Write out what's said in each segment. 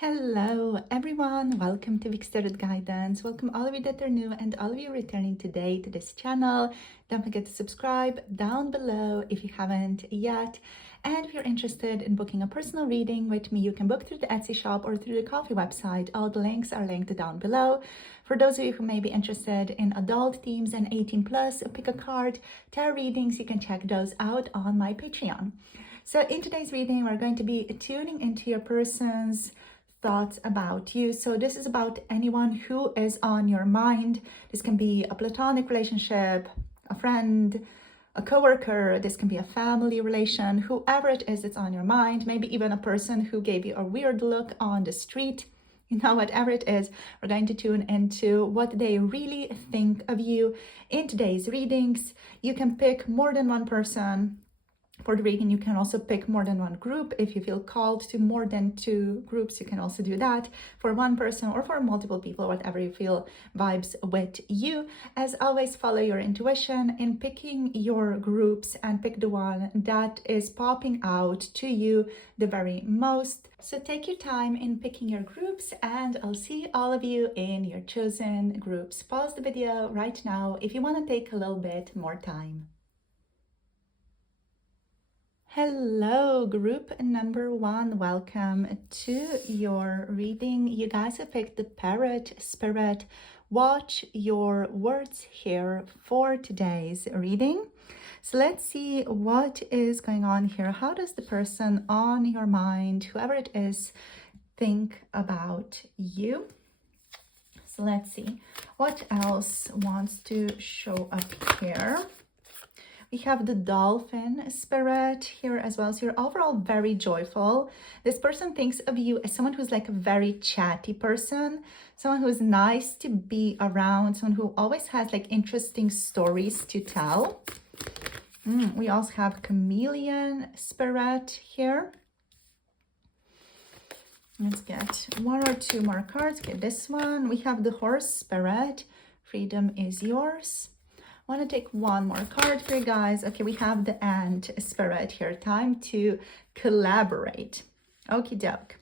Hello everyone, welcome to Started Guidance. Welcome all of you that are new and all of you returning today to this channel. Don't forget to subscribe down below if you haven't yet. And if you're interested in booking a personal reading with me, you can book through the Etsy shop or through the Ko-fi website. All the links are linked down below. For those of you who may be interested in adult themes and 18 plus, pick a card, tarot readings, you can check those out on my Patreon. So in today's reading, we're going to be tuning into your person's thoughts about you. So this is about anyone who is on your mind. This can be a platonic relationship, a friend, a coworker. This can be a family relation, whoever it is that's on your mind. Maybe even a person who gave you a weird look on the street. You know, whatever it is, we're going to tune into what they really think of you in today's readings. You can pick more than one person for the reading. You can also pick more than one group. If you feel called to more than two groups, you can also do that for one person or for multiple people, whatever you feel vibes with you. As always, follow your intuition in picking your groups and pick the one that is popping out to you the very most. So take your time in picking your groups and I'll see all of you in your chosen groups. Pause the video right now if you want to take a little bit more time. Hello, group number one. Welcome to your reading. You guys have picked the Parrot Spirit. Watch your words here for today's reading. So let's see what is going on here. How does the person on your mind, whoever it is, think about you? So let's see what else wants to show up here. We have the dolphin spirit here as well. So you're overall very joyful. This person thinks of you as someone who's like a very chatty person, someone who's nice to be around, someone who always has like interesting stories to tell. We also have chameleon spirit here. Let's get one or two more cards. Okay, this one. We have the horse spirit. Freedom is yours. I want to take one more card for you guys. Okay, we have the ant spirit here. Time to collaborate. Okie doke.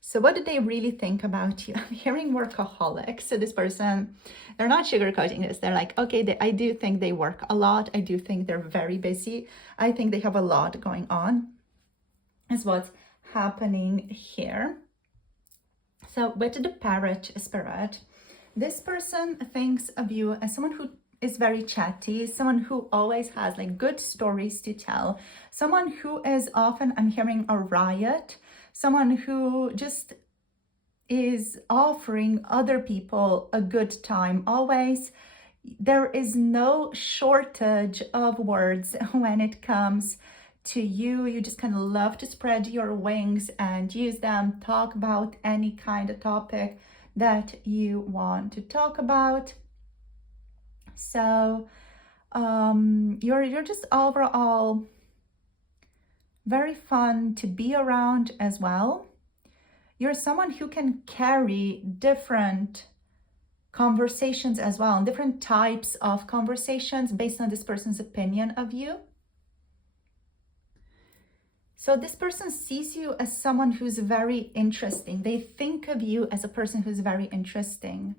So what do they really think about you? I'm hearing workaholic. So this person, they're not sugarcoating this. They're like, okay, I do think they work a lot. I do think they're very busy. I think they have a lot going on, is what's happening here. So with the parrot spirit, this person thinks of you as someone who is very chatty, someone who always has like good stories to tell, someone who is often, I'm hearing, a riot, someone who just is offering other people a good time always. There is no shortage of words when it comes to you. You just kind of love to spread your wings and use them, talk about any kind of topic that you want to talk about. So you're just overall very fun to be around as well. You're someone who can carry different conversations as well, different types of conversations based on this person's opinion of you. So this person sees you as someone who's very interesting. They think of you as a person who's very interesting,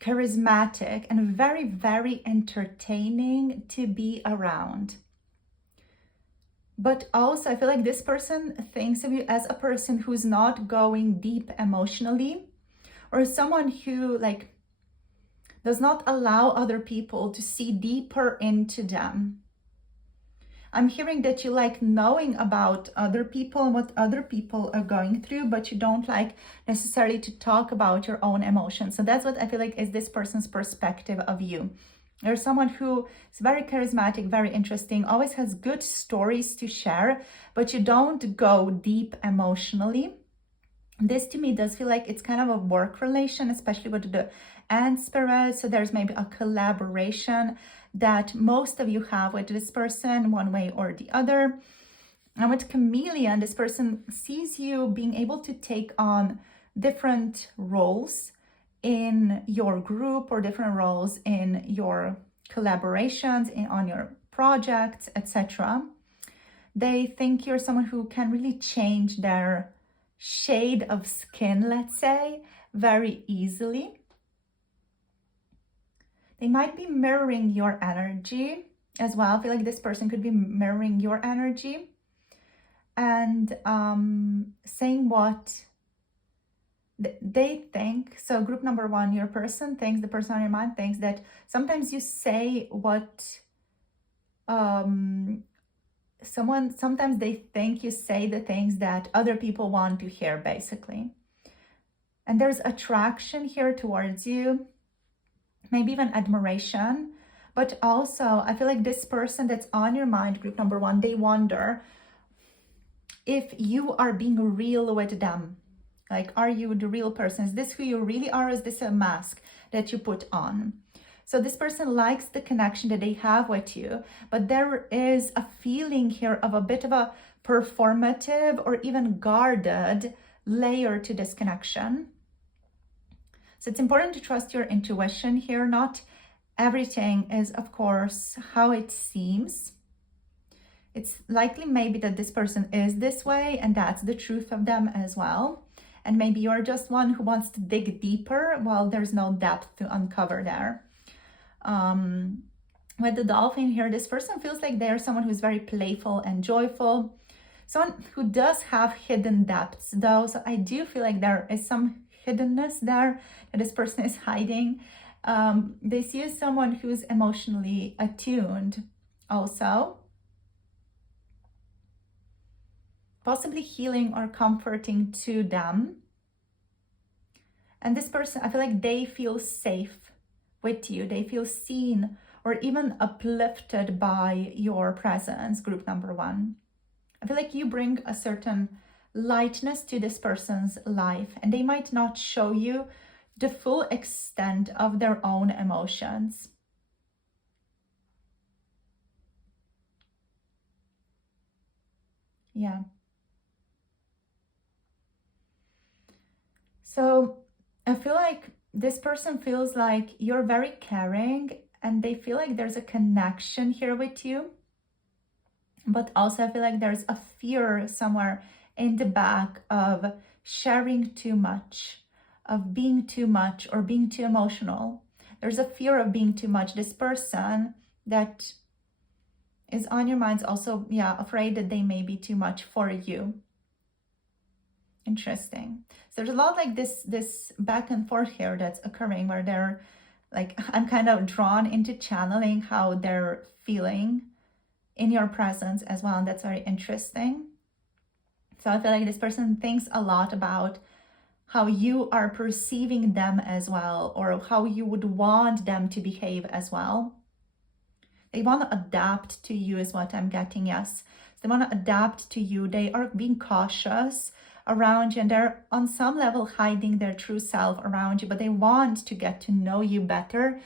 charismatic, and very, very entertaining to be around. But also, I feel like this person thinks of you as a person who's not going deep emotionally, or someone who like does not allow other people to see deeper into them. I'm hearing that you like knowing about other people and what other people are going through, but you don't like necessarily to talk about your own emotions. So that's what I feel like is this person's perspective of you. There's someone who is very charismatic, very interesting, always has good stories to share, but you don't go deep emotionally. This to me does feel like it's kind of a work relation, especially with the ant spirit. So there's maybe a collaboration that most of you have with this person one way or the other. And with chameleon, this person sees you being able to take on different roles in your group or different roles in your collaborations, on your projects, etc. They think you're someone who can really change their shade of skin, let's say, very easily. They might be mirroring your energy as well. I feel like this person could be mirroring your energy and saying what they think. So group number one, your person thinks, the person on your mind thinks that sometimes you say what sometimes they think you say the things that other people want to hear, basically. And there's attraction here towards you, maybe even admiration, but also I feel like this person that's on your mind, group number one, they wonder if you are being real with them. Like, are you the real person? Is this who you really are? Or is this a mask that you put on? So this person likes the connection that they have with you, but there is a feeling here of a bit of a performative or even guarded layer to this connection. So it's important to trust your intuition here. Not everything is, of course, how it seems. It's likely maybe that this person is this way and that's the truth of them as well. And maybe you're just one who wants to dig deeper while there's no depth to uncover there. With the dolphin here, this person feels like they're someone who's very playful and joyful. Someone who does have hidden depths though. So I do feel like there is some hiddenness there that this person is hiding. They see you as someone who's emotionally attuned also. Possibly healing or comforting to them. And this person, I feel like they feel safe with you. They feel seen or even uplifted by your presence, group number one. I feel like you bring a certain lightness to this person's life, and they might not show you the full extent of their own emotions. Yeah. So I feel like this person feels like you're very caring and they feel like there's a connection here with you. But also I feel like there's a fear somewhere in the back of sharing too much, of being too much or being too emotional. There's a fear of being too much. This person that is on your mind's also, afraid that they may be too much for you. Interesting. So there's a lot like this back and forth here that's occurring where they're like, I'm kind of drawn into channeling how they're feeling in your presence as well. And that's very interesting. So I feel like this person thinks a lot about how you are perceiving them as well, or how you would want them to behave as well. They want to adapt to you is what I'm getting, yes. So they want to adapt to you. They are being cautious around you and they're on some level hiding their true self around you, but they want to get to know you better.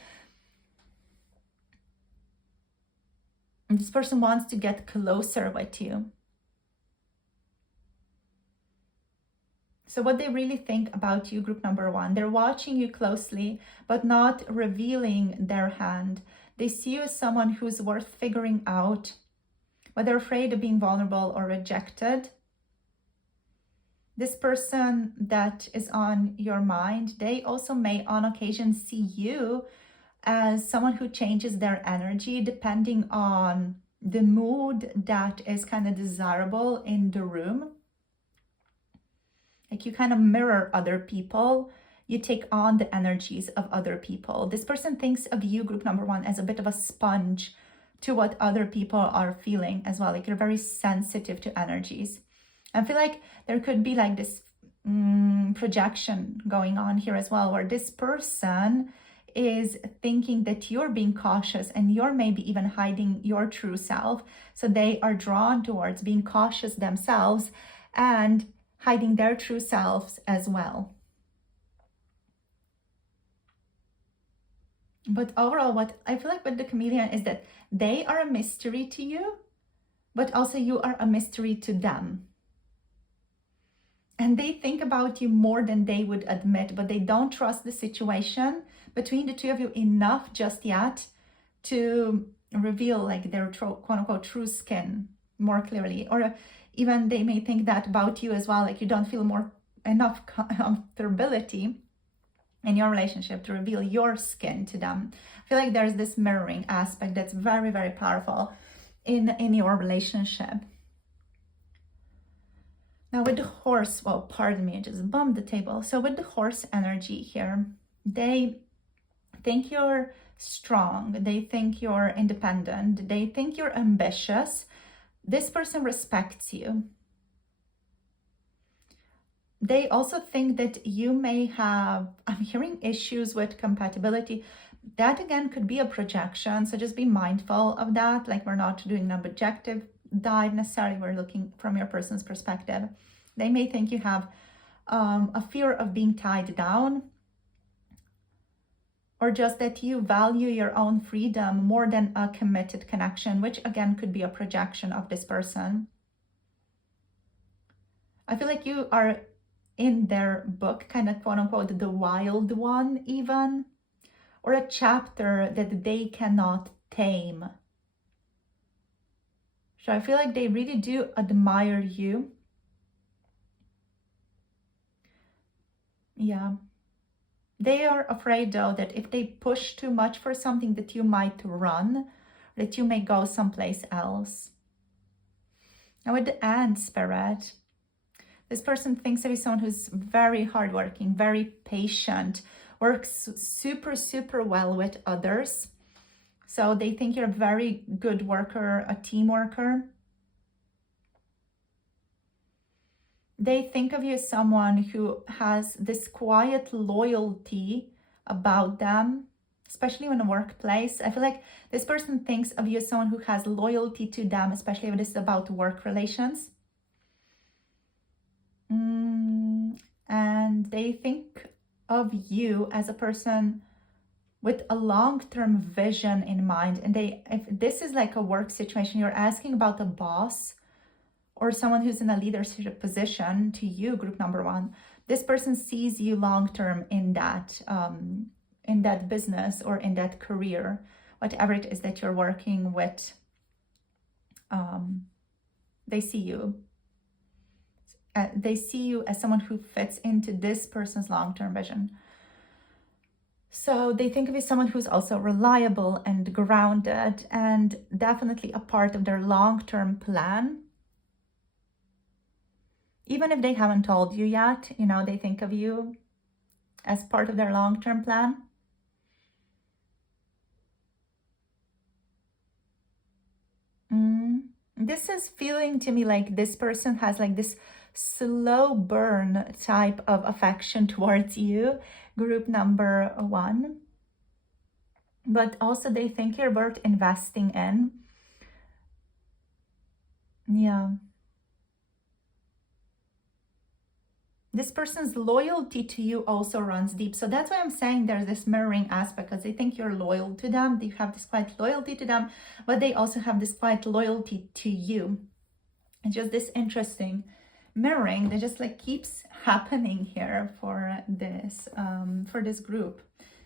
And this person wants to get closer with you. So what they really think about you, group number one, they're watching you closely, but not revealing their hand. They see you as someone who's worth figuring out, but they're afraid of being vulnerable or rejected. This person that is on your mind, they also may on occasion see you as someone who changes their energy depending on the mood that is kind of desirable in the room. Like you kind of mirror other people. You take on the energies of other people. This person thinks of you, group number one, as a bit of a sponge to what other people are feeling as well. Like you're very sensitive to energies. I feel like there could be like this projection going on here as well, where this person is thinking that you're being cautious and you're maybe even hiding your true self. So they are drawn towards being cautious themselves and hiding their true selves as well. But overall, what I feel like with the chameleon is that they are a mystery to you, but also you are a mystery to them. And they think about you more than they would admit, but they don't trust the situation between the two of you enough just yet to reveal like their quote unquote true skin more clearly. Or even they may think that about you as well, like you don't feel more enough comfortability in your relationship to reveal your skin to them. I feel like there's this mirroring aspect that's very, very powerful in your relationship. Now with the horse, well, pardon me, I just bumped the table. So with the horse energy here, they think you're strong, they think you're independent, they think you're ambitious. This person respects you. They also think that you may have, I'm hearing issues with compatibility. That again could be a projection, so just be mindful of that. Like, we're not doing an objective dive necessarily, we're looking from your person's perspective. They may think you have a fear of being tied down, or just that you value your own freedom more than a committed connection, which again could be a projection of this person. I feel like you are in their book, kind of quote unquote, the wild one even, or a chapter that they cannot tame. So I feel like they really do admire you. Yeah. They are afraid though that if they push too much for something that you might run, that you may go someplace else. Now with the ant spirit, this person thinks of you as someone who's very hardworking, very patient, works super, super well with others. So they think you're a very good worker, a team worker. They think of you as someone who has this quiet loyalty about them, especially in a workplace. I feel like this person thinks of you as someone who has loyalty to them, especially when this is about work relations. And they think of you as a person with a long-term vision in mind. And if this is like a work situation, you're asking about a boss or someone who's in a leadership position to you, group number one, this person sees you long-term in that business or in that career, whatever it is that you're working with. They see you. They see you as someone who fits into this person's long-term vision. So they think of you as someone who's also reliable and grounded and definitely a part of their long-term plan. Even if they haven't told you yet, they think of you as part of their long-term plan. This is feeling to me like this person has like this slow burn type of affection towards you, group number one. But also they think you're worth investing in. Yeah. This person's loyalty to you also runs deep. So that's why I'm saying there's this mirroring aspect, because they think you're loyal to them. You have this quiet loyalty to them, but they also have this quiet loyalty to you. It's just this interesting mirroring that just like keeps happening here for this group.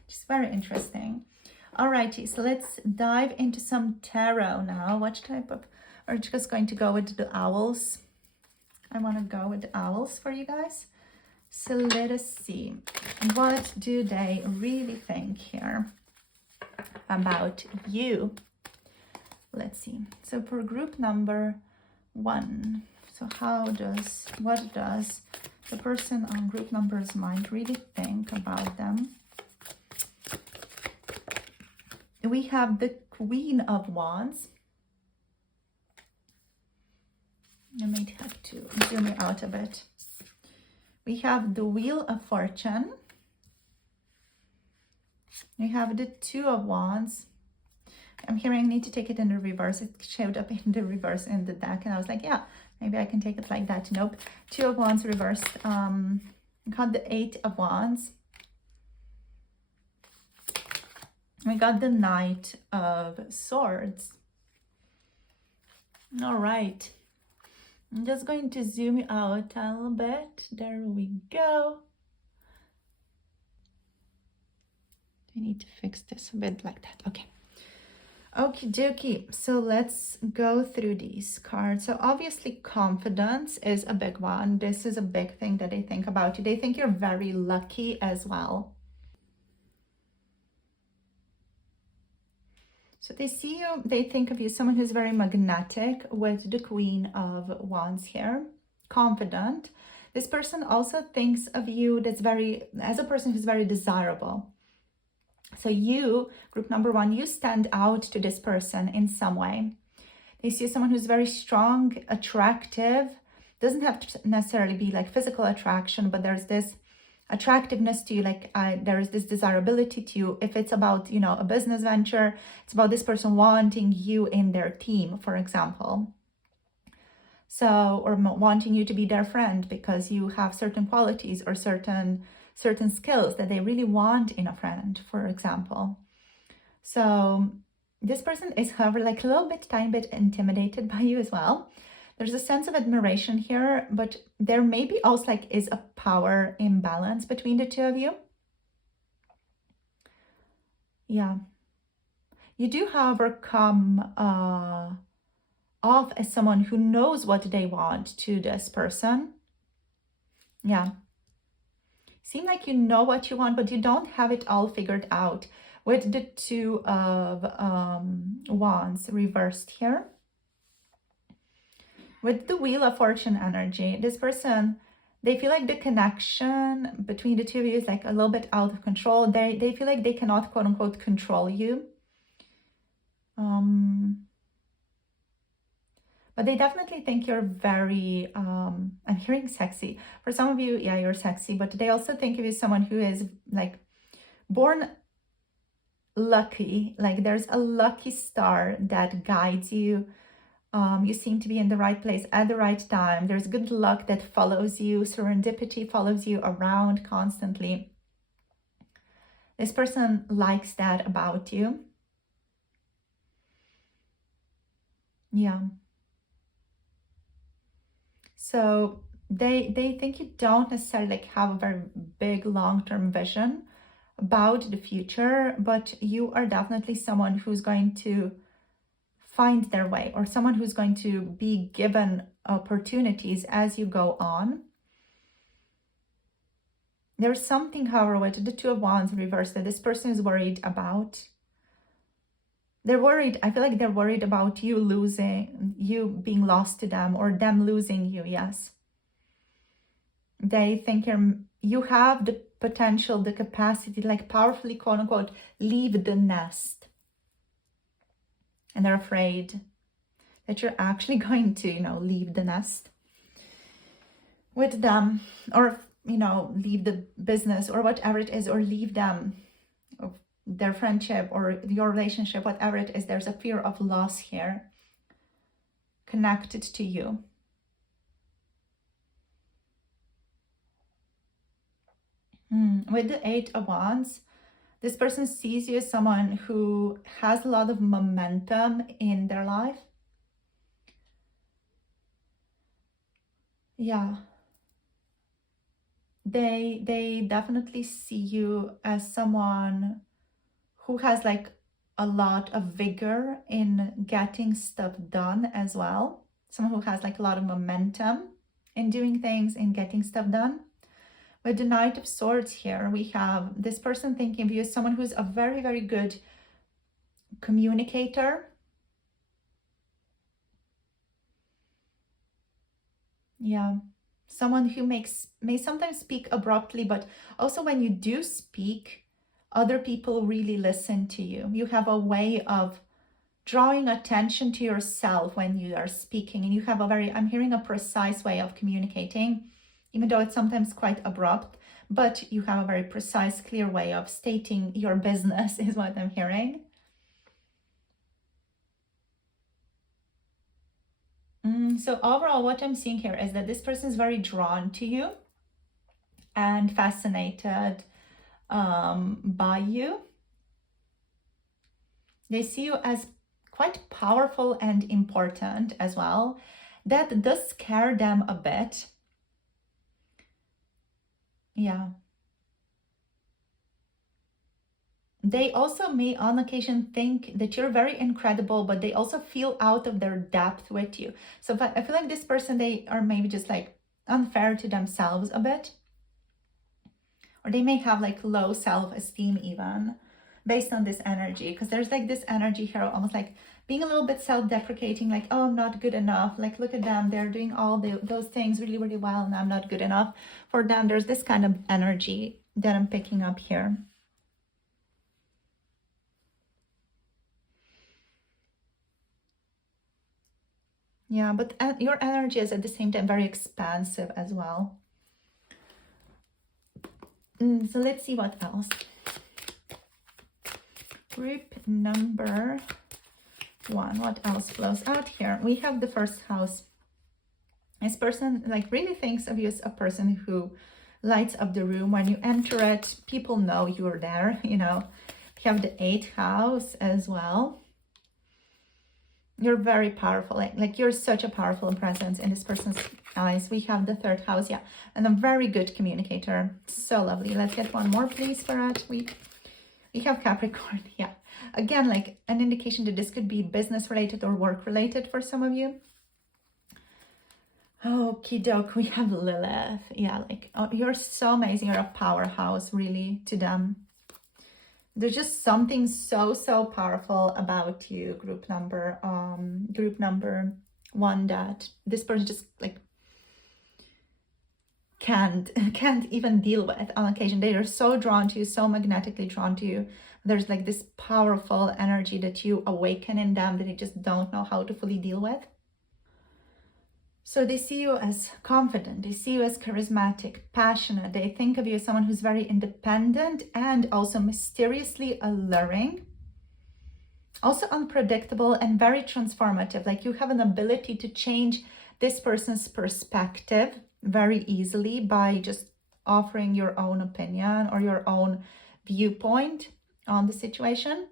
It's very interesting. Alrighty, so let's dive into some tarot now. What type of, we're just going to go with the owls. I want to go with the owls for you guys. So let us see, what do they really think here about you? Let's see. So for group number one, so what does the person on group number's mind really think about them? We have the Queen of Wands. I might have to zoom it out a bit. We have the Wheel of Fortune. We have the Two of Wands. I'm hearing I need to take it in the reverse. It showed up in the reverse in the deck, and I was like, yeah, maybe I can take it like that. Nope. Two of Wands reversed. Got the Eight of Wands. We got the Knight of Swords. All right. I'm just going to zoom out a little bit. There we go. I need to fix this a bit like that. Okay. Okie dokie. So let's go through these cards. So obviously confidence is a big one. This is a big thing that they think about you. They think you're very lucky as well. So they see you, they think of you someone who's very magnetic with the Queen of Wands here, confident. This person also thinks of you as a person who's very desirable. So you, group number one, you stand out to this person in some way. They see someone who's very strong, attractive. Doesn't have to necessarily be like physical attraction, but there's this attractiveness to you, like there is this desirability to you. If it's about, you know, a business venture, it's about this person wanting you in their team, for example. So, or wanting you to be their friend because you have certain qualities or certain skills that they really want in a friend, for example. So this person is, however, like a little bit, tiny bit intimidated by you as well. There's a sense of admiration here, but there maybe also like is a power imbalance between the two of you. Yeah. You do, however, come off as someone who knows what they want to this person. Yeah. Seem like you know what you want, but you don't have it all figured out. With the Two of Wands reversed here. With the Wheel of Fortune energy, this person, they feel like the connection between the two of you is like a little bit out of control. They feel like they cannot, quote unquote, control you. But they definitely think you're very, I'm hearing sexy. For some of you, yeah, you're sexy, but they also think of you as someone who is like born lucky. Like there's a lucky star that guides you. You seem to be in the right place at the right time. There's good luck that follows you. Serendipity follows you around constantly. This person likes that about you. Yeah. So they think you don't necessarily like have a very big long-term vision about the future, but you are definitely someone who's going to find their way, or someone who's going to be given opportunities as you go on. There's something, however, with the Two of Wands reversed that this person is worried about. They're worried. I feel like they're worried about you losing, you being lost to them, or them losing you. Yes. They think you have the potential, the capacity, like powerfully, quote unquote, leave the nest. And they're afraid that you're actually going to, you know, leave the nest with them, or, you know, leave the business or whatever it is, or leave them, their friendship or your relationship, whatever it is. There's a fear of loss here connected to you. With the Eight of Wands, this person sees you as someone who has a lot of momentum in their life. Yeah. They definitely see you as someone who has like a lot of vigor in getting stuff done as well. Someone who has like a lot of momentum in doing things and getting stuff done. With the Knight of Swords here, we have this person thinking of you as someone who's a very, very good communicator. Yeah. Someone who may sometimes speak abruptly, but also when you do speak, other people really listen to you. You have a way of drawing attention to yourself when you are speaking, and you have a very, I'm hearing a precise way of communicating, even though it's sometimes quite abrupt, but you have a very precise, clear way of stating your business is what I'm hearing. So overall, what I'm seeing here is that this person is very drawn to you and fascinated by you. They see you as quite powerful and important as well. That does scare them a bit. Yeah. They also may on occasion think that you're very incredible, but they also feel out of their depth with you. So I feel like this person, they are maybe just like unfair to themselves a bit, or they may have like low self-esteem even based on this energy, because there's like this energy here almost like being a little bit self-deprecating, like, oh, I'm not good enough, like look at them, they're doing all those things really, really well, and I'm not good enough for them. There's this kind of energy that I'm picking up here. Yeah, but your energy is at the same time very expansive as well. So let's see what else. Group number 1, what else flows out here? We have the first house. This person like really thinks of you as a person who lights up the room when you enter it. People know you're there, you know. We have the 8th house as well. You're very powerful, like you're such a powerful presence in this person's eyes. We have the 3rd house, yeah, and a very good communicator. So lovely. Let's get one more, please, Parrot. We have Capricorn, yeah. Again, like an indication that this could be business related or work related for some of you. Okie doke, we have Lilith. Yeah, like, oh, you're so amazing. You're a powerhouse, really, to them. There's just something so powerful about you, group number 1, that this person just like can't even deal with on occasion. They are so drawn to you, so magnetically drawn to you. There's like this powerful energy that you awaken in them that they just don't know how to fully deal with. So they see you as confident, they see you as charismatic, passionate. They think of you as someone who's very independent and also mysteriously alluring. Also unpredictable and very transformative. Like you have an ability to change this person's perspective very easily by just offering your own opinion or your own viewpoint on the situation.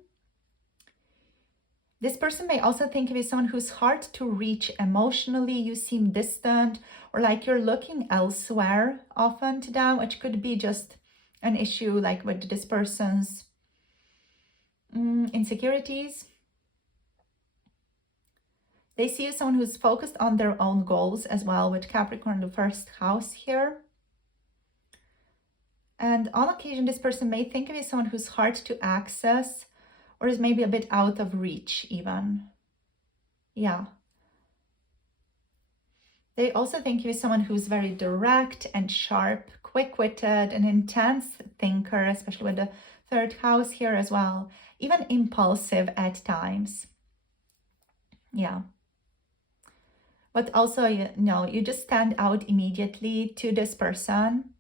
This person may also think of you as someone who's hard to reach emotionally. You seem distant or like you're looking elsewhere often to them, which could be just an issue like with this person's insecurities. They see you as someone who's focused on their own goals as well, with Capricorn, the 1st house here. And on occasion, this person may think of you as someone who's hard to access or is maybe a bit out of reach even. Yeah. They also think of you as someone who's very direct and sharp, quick-witted, an intense thinker, especially with the 3rd house here as well. Even impulsive at times. Yeah. But also, you know, you just stand out immediately to this person.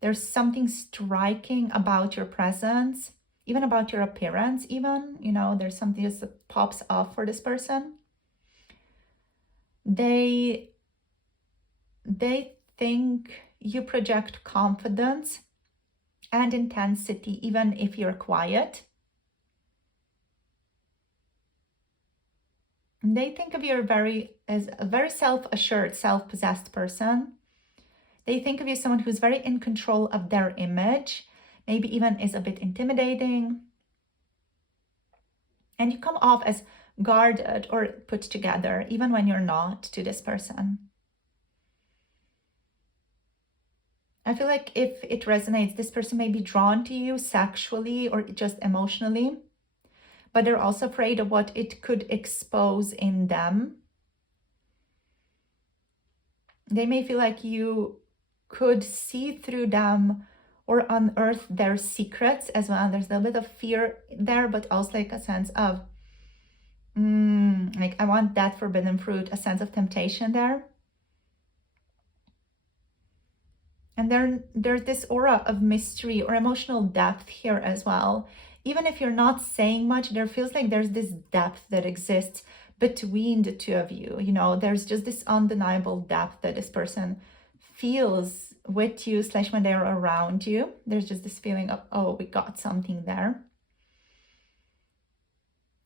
There's something striking about your presence, even about your appearance even, you know, there's something that pops off for this person. They think you project confidence and intensity even if you're quiet. They think of you as a very self-assured, self-possessed person. They think of you as someone who's very in control of their image, maybe even is a bit intimidating. And you come off as guarded or put together, even when you're not, to this person. I feel like if it resonates, this person may be drawn to you sexually or just emotionally, but they're also afraid of what it could expose in them. They may feel like you could see through them or unearth their secrets as well. There's a little bit of fear there, but also like a sense of, like I want that forbidden fruit, a sense of temptation there. And there's this aura of mystery or emotional depth here as well. Even if you're not saying much, there feels like there's this depth that exists between the two of you. You know, there's just this undeniable depth that this person feels with you / when they're around you. There's just this feeling of, oh, we got something there.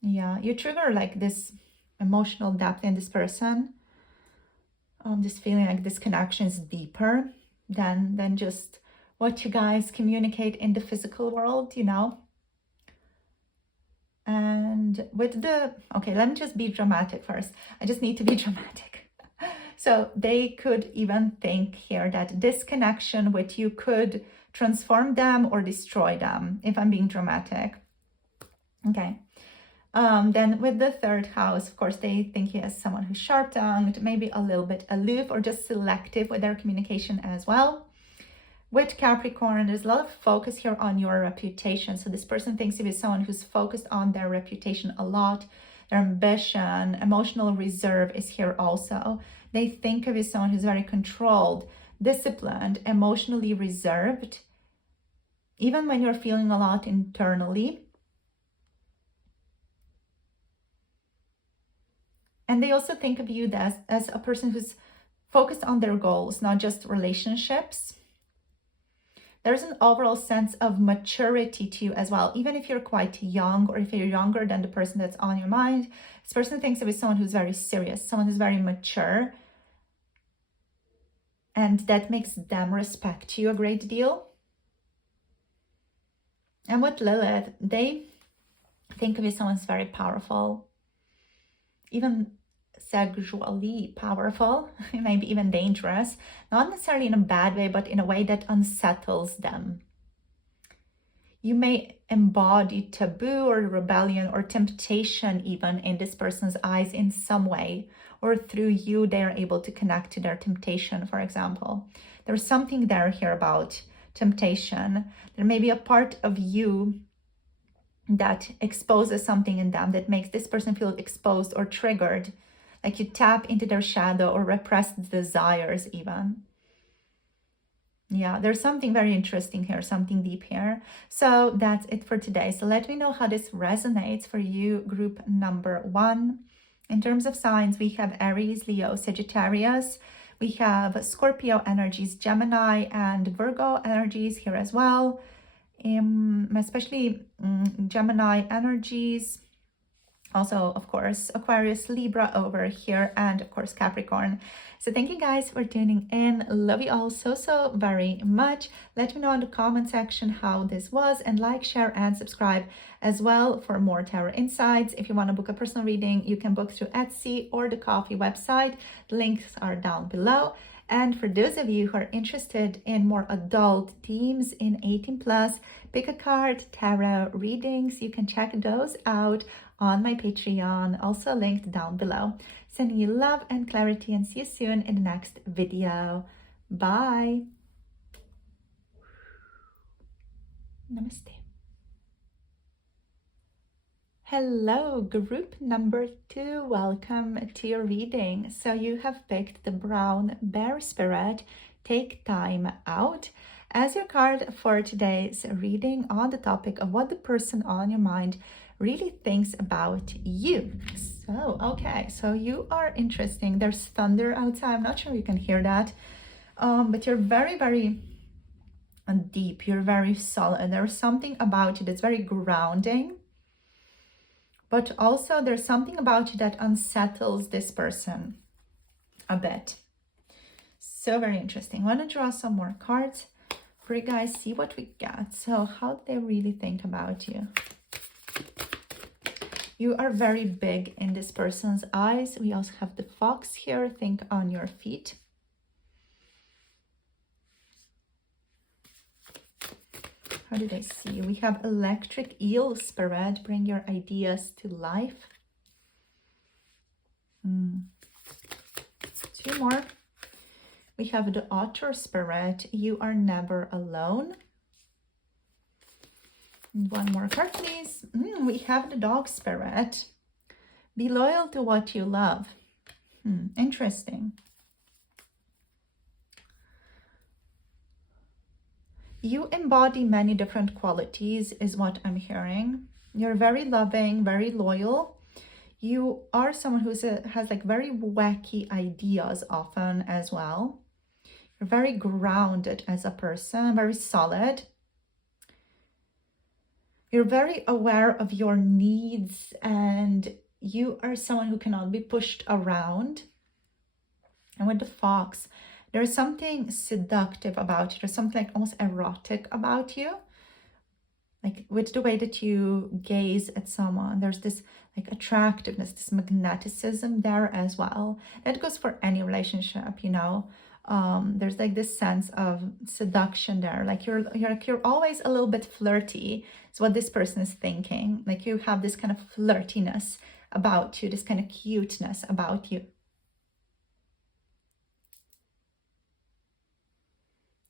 Yeah, you trigger like this emotional depth in this person. This feeling like this connection is deeper than just what you guys communicate in the physical world, you know. And with the, okay, let me just be dramatic first. I just need to be dramatic. So they could even think here that this connection with you could transform them or destroy them, if I'm being dramatic. Okay. Then with the third house, of course, they think you as someone who's sharp-tongued, maybe a little bit aloof or just selective with their communication as well. With Capricorn, there's a lot of focus here on your reputation. So this person thinks of you as someone who's focused on their reputation a lot. Their ambition, emotional reserve is here also. They think of you as someone who's very controlled, disciplined, emotionally reserved, even when you're feeling a lot internally. And they also think of you as a person who's focused on their goals, not just relationships. There's an overall sense of maturity to you as well. Even if you're quite young, or if you're younger than the person that's on your mind, this person thinks of you as someone who's very serious, someone who's very mature. And that makes them respect you a great deal. And with Lilith, they think of you as someone who's very powerful, even sexually powerful, maybe even dangerous, not necessarily in a bad way, but in a way that unsettles them. You may embody taboo or rebellion or temptation even in this person's eyes in some way, or through you, they are able to connect to their temptation, for example. There's something there here about temptation. There may be a part of you that exposes something in them that makes this person feel exposed or triggered, like you tap into their shadow or repressed desires even. Yeah, there's something very interesting here, something deep here. So that's it for today. So let me know how this resonates for you, group number 1. In terms of signs, we have Aries, Leo, Sagittarius. We have Scorpio energies, Gemini, and Virgo energies here as well. Especially Gemini energies. Also, of course, Aquarius, Libra over here, and of course, Capricorn. So thank you guys for tuning in. Love you all so very much. Let me know in the comment section how this was, and like, share, and subscribe as well for more tarot insights. If you want to book a personal reading, you can book through Etsy or the Coffee website. The links are down below. And for those of you who are interested in more adult themes in 18+, pick a card, tarot readings, you can check those out on my Patreon, also linked down below. Sending you love and clarity, and see you soon in the next video. Bye. Namaste. Hello, group number 2. Welcome to your reading. So you have picked the Brown Bear Spirit, Take Time Out, as your card for today's reading on the topic of what the person on your mind really thinks about you. So, okay, so you are interesting. There's thunder outside. I'm not sure you can hear that, but you're very deep. You're very solid. There's something about you that's very grounding, but also there's something about you that unsettles this person a bit. So very interesting. I want to draw some more cards for you guys, see what we got. So how do they really think about you? You are very big in this person's eyes. We also have the fox here. Think on your feet. How do they see you? We have Electric Eel Spirit. Bring your ideas to life. 2 more. We have the Otter Spirit. You are never alone. 1 more card, please. We have the Dog Spirit. Be loyal to what you love. Interesting. You embody many different qualities, is what I'm hearing. You're very loving, very loyal. You are someone who has like very wacky ideas often as well. You're very grounded as a person, very solid. You're very aware of your needs, and you are someone who cannot be pushed around. And with the fox, there's something seductive about you. There's something like almost erotic about you. like with the way that you gaze at someone, there's this like attractiveness, this magnetism there as well. That goes for any relationship, you know. There's like this sense of seduction there, like you're always a little bit flirty. It's what this person is thinking. Like you have this kind of flirtiness about you, this kind of cuteness about you.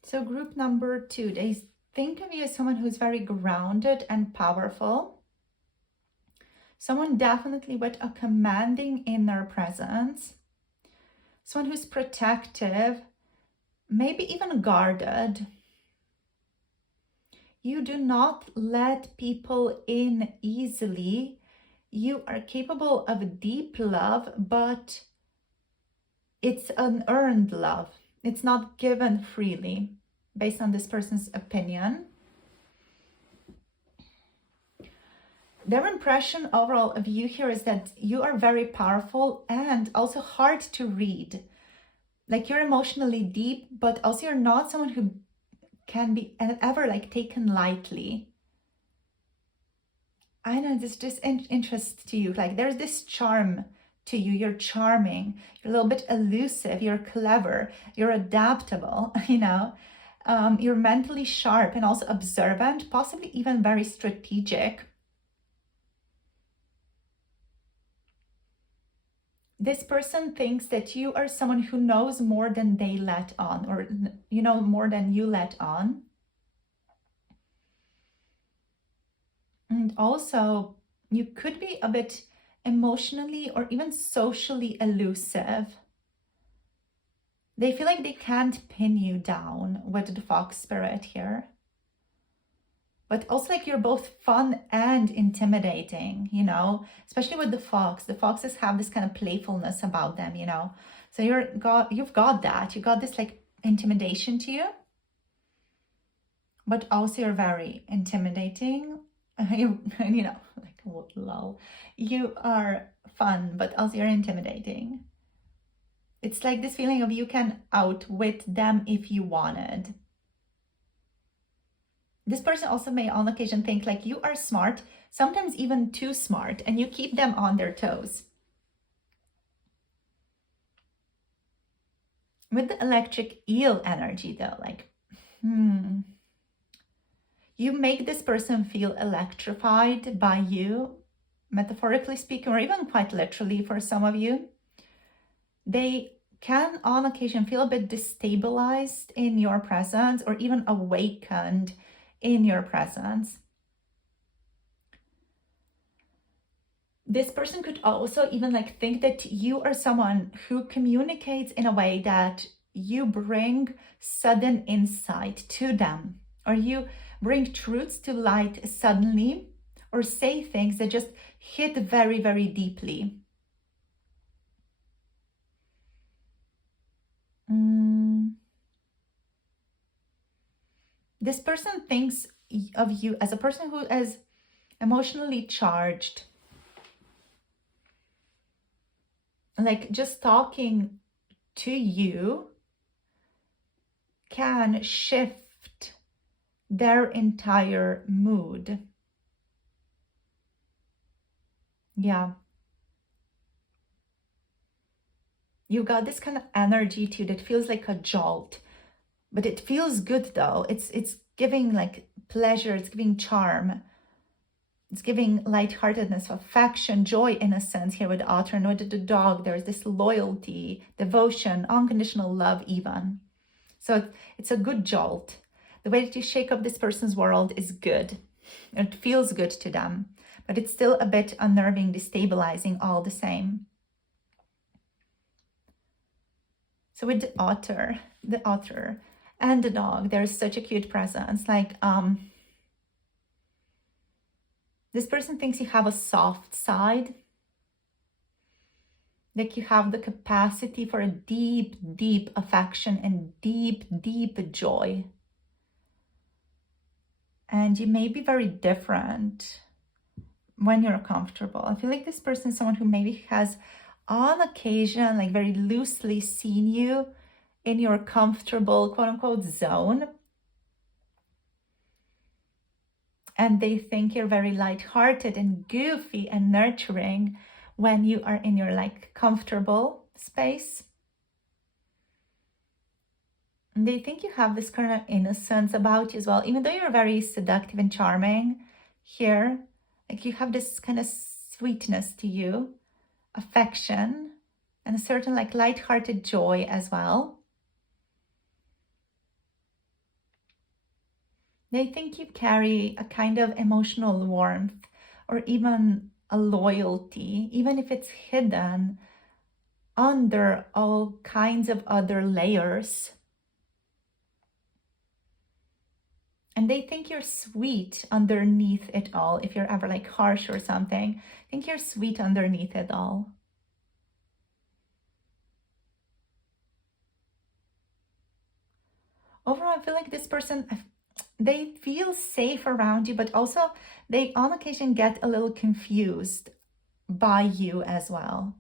So group number 2, they think of you as someone who's very grounded and powerful. Someone definitely with a commanding inner presence. Someone who's protective, maybe even guarded. You do not let people in easily. You are capable of deep love, but it's an earned love. It's not given freely based on this person's opinion. Their impression overall of you here is that you are very powerful and also hard to read. Like you're emotionally deep, but also you're not someone who can be ever like taken lightly. I know this just interests to you. Like there's this charm to you. You're charming. You're a little bit elusive. You're clever. You're adaptable, you know. You're mentally sharp and also observant, possibly even very strategic. This person thinks that you are someone who knows more than they let on, or, you know, more than you let on. And also, you could be a bit emotionally or even socially elusive. They feel like they can't pin you down with the fox spirit here. But also like you're both fun and intimidating, you know, especially with the fox. The foxes have this kind of playfulness about them, you know. So you've got that. You got this like intimidation to you. But also you're very intimidating. You know, like, lol. You are fun, but also you're intimidating. It's like this feeling of you can outwit them if you wanted. This person also may on occasion think like you are smart, sometimes even too smart, and you keep them on their toes. With the electric eel energy though, like, you make this person feel electrified by you, metaphorically speaking, or even quite literally for some of you. They can on occasion feel a bit destabilized in your presence or even awakened in your presence. This person could also even like think that you are someone who communicates in a way that you bring sudden insight to them, or you bring truths to light suddenly, or say things that just hit very, very deeply. This person thinks of you as a person who is emotionally charged. Like just talking to you can shift their entire mood. Yeah. You got this kind of energy too that feels like a jolt, but it feels good though. It's giving like pleasure, it's giving charm. It's giving lightheartedness, affection, joy in a sense here with the otter, and with the dog, there's this loyalty, devotion, unconditional love even. So it's a good jolt. The way that you shake up this person's world is good. It feels good to them, but it's still a bit unnerving, destabilizing all the same. So with the otter and the dog, there's such a cute presence. Like, this person thinks you have a soft side. Like you have the capacity for a deep, deep affection and deep, deep joy. And you may be very different when you're comfortable. I feel like this person is someone who maybe has on occasion, like very loosely seen you in your comfortable, quote unquote, zone. And they think you're very lighthearted and goofy and nurturing when you are in your like comfortable space. And they think you have this kind of innocence about you as well, even though you're very seductive and charming here. Like you have this kind of sweetness to you, affection, and a certain like lighthearted joy as well. They think you carry a kind of emotional warmth or even a loyalty, even if it's hidden under all kinds of other layers. And they think you're sweet underneath it all. If you're ever like harsh or something, I think you're sweet underneath it all. Overall, I feel like this person, they feel safe around you, but also they on occasion get a little confused by you as well.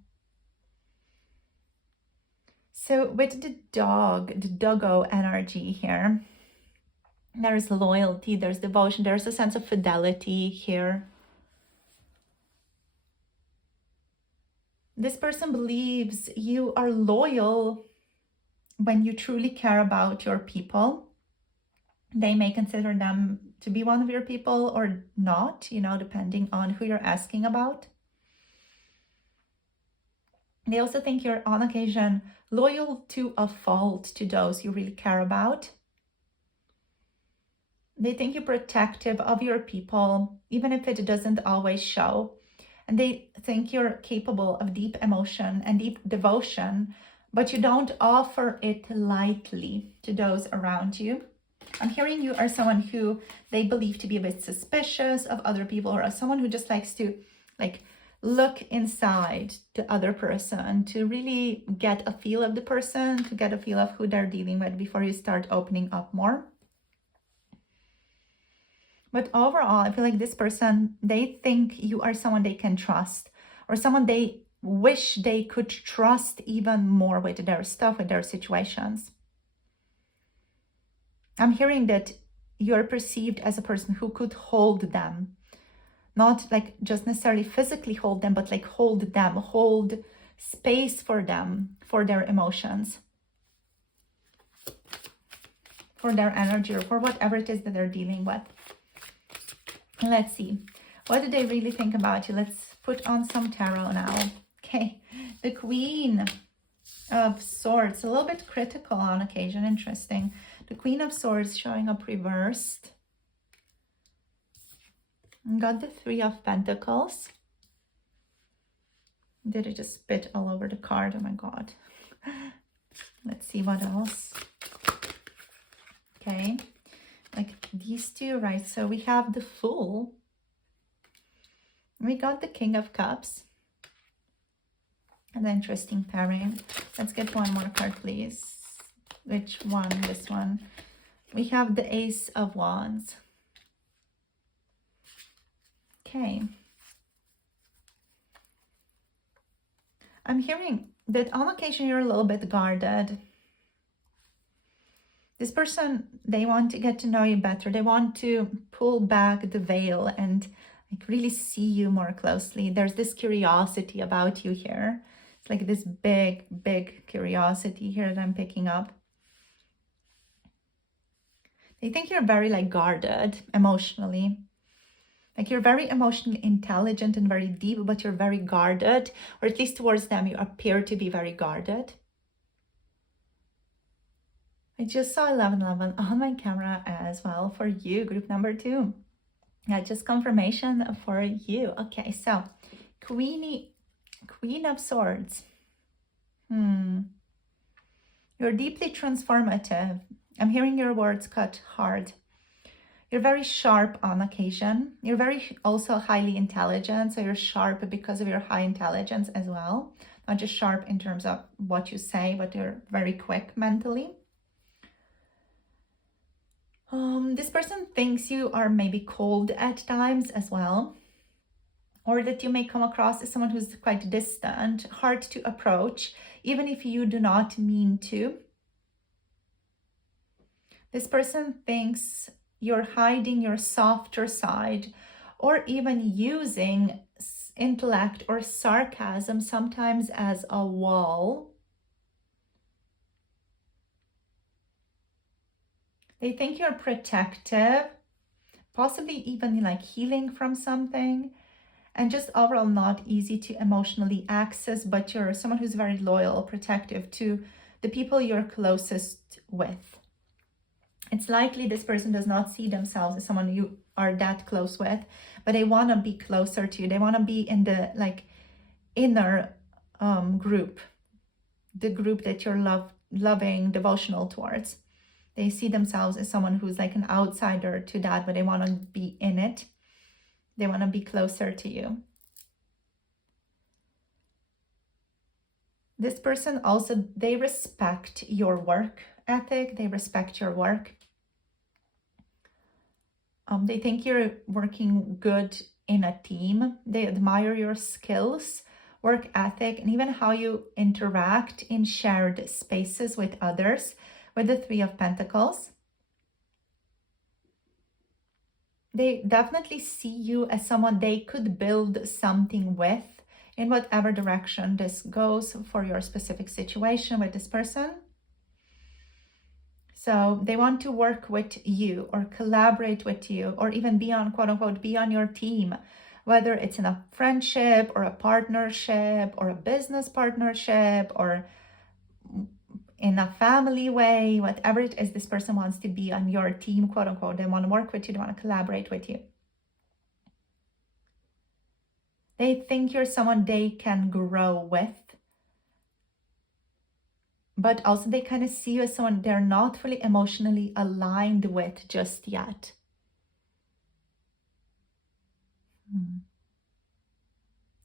So with the doggo energy here, there's loyalty, there's devotion, there's a sense of fidelity here. This person believes you are loyal when you truly care about your people. They may consider them to be one of your people or not, depending on who you're asking about. They also think you're on occasion loyal to a fault to those you really care about. They think you're protective of your people, even if it doesn't always show. And they think you're capable of deep emotion and deep devotion, but you don't offer it lightly to those around you. I'm hearing you are someone who they believe to be a bit suspicious of other people, or someone who just likes to look inside the other person to really get a feel of the person, to get a feel of who they're dealing with before you start opening up more. But overall, I feel like this person, they think you are someone they can trust, or someone they wish they could trust even more with their stuff, with their situations. I'm hearing that you're perceived as a person who could hold them, not like just necessarily physically hold them, but like hold space for them, for their emotions, for their energy, or for whatever it is that they're dealing with. Let's see. What do they really think about you? Let's put on some tarot now. Okay. The Queen of Swords. A little bit critical on occasion. Interesting. The Queen of Swords showing up reversed. Got the Three of Pentacles. Did it just spit all over the card? Oh my God. Let's see what else. Okay. Like these two, right? So we have the Fool. We got the King of Cups. An interesting pairing. Let's get one more card, please. Which one? This one. We have the Ace of Wands. Okay. I'm hearing that on occasion you're a little bit guarded. This person, they want to get to know you better. They want to pull back the veil and like really see you more closely. There's this curiosity about you here. It's like this big, big curiosity here that I'm picking up. They think you're very like guarded emotionally. Like you're very emotionally intelligent and very deep, but you're very guarded, or at least towards them, you appear to be very guarded. I just saw 1111 on my camera as well for you, group number 2. Yeah, just confirmation for you. Okay, so Queen of Swords. You're deeply transformative. I'm hearing your words cut hard. You're very sharp on occasion. You're very also highly intelligent, so you're sharp because of your high intelligence as well. Not just sharp in terms of what you say, but you're very quick mentally. This person thinks you are maybe cold at times as well, or that you may come across as someone who's quite distant, hard to approach, even if you do not mean to. This person thinks you're hiding your softer side, or even using intellect or sarcasm sometimes as a wall. They think you're protective, possibly even like healing from something, and just overall not easy to emotionally access, but you're someone who's very loyal, protective to the people you're closest with. It's likely this person does not see themselves as someone you are that close with, but they want to be closer to you. They want to be in the like inner group, the group that you're loving, devotional towards. They see themselves as someone who's like an outsider to that, but they want to be in it. They want to be closer to you. This person also, they respect your work ethic. They respect your work. They think you're working good in a team. They admire your skills, work ethic, and even how you interact in shared spaces with others, with the Three of Pentacles. They definitely see you as someone they could build something with in whatever direction this goes for your specific situation with this person. So they want to work with you or collaborate with you, or even be on, quote unquote, be on your team, whether it's in a friendship or a partnership or a business partnership or in a family way, whatever it is, this person wants to be on your team, quote unquote. They want to work with you, they want to collaborate with you. They think you're someone they can grow with. But also they kind of see you as someone they're not fully emotionally aligned with just yet.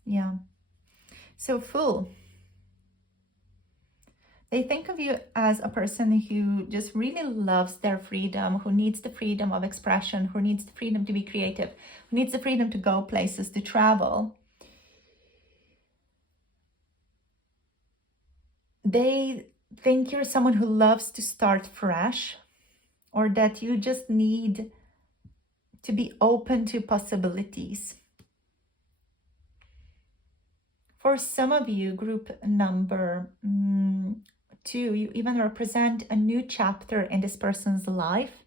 Yeah. So Fool. They think of you as a person who just really loves their freedom, who needs the freedom of expression, who needs the freedom to be creative, who needs the freedom to go places, to travel. They think you're someone who loves to start fresh, or that you just need to be open to possibilities. For some of you, group number 2, you even represent a new chapter in this person's life.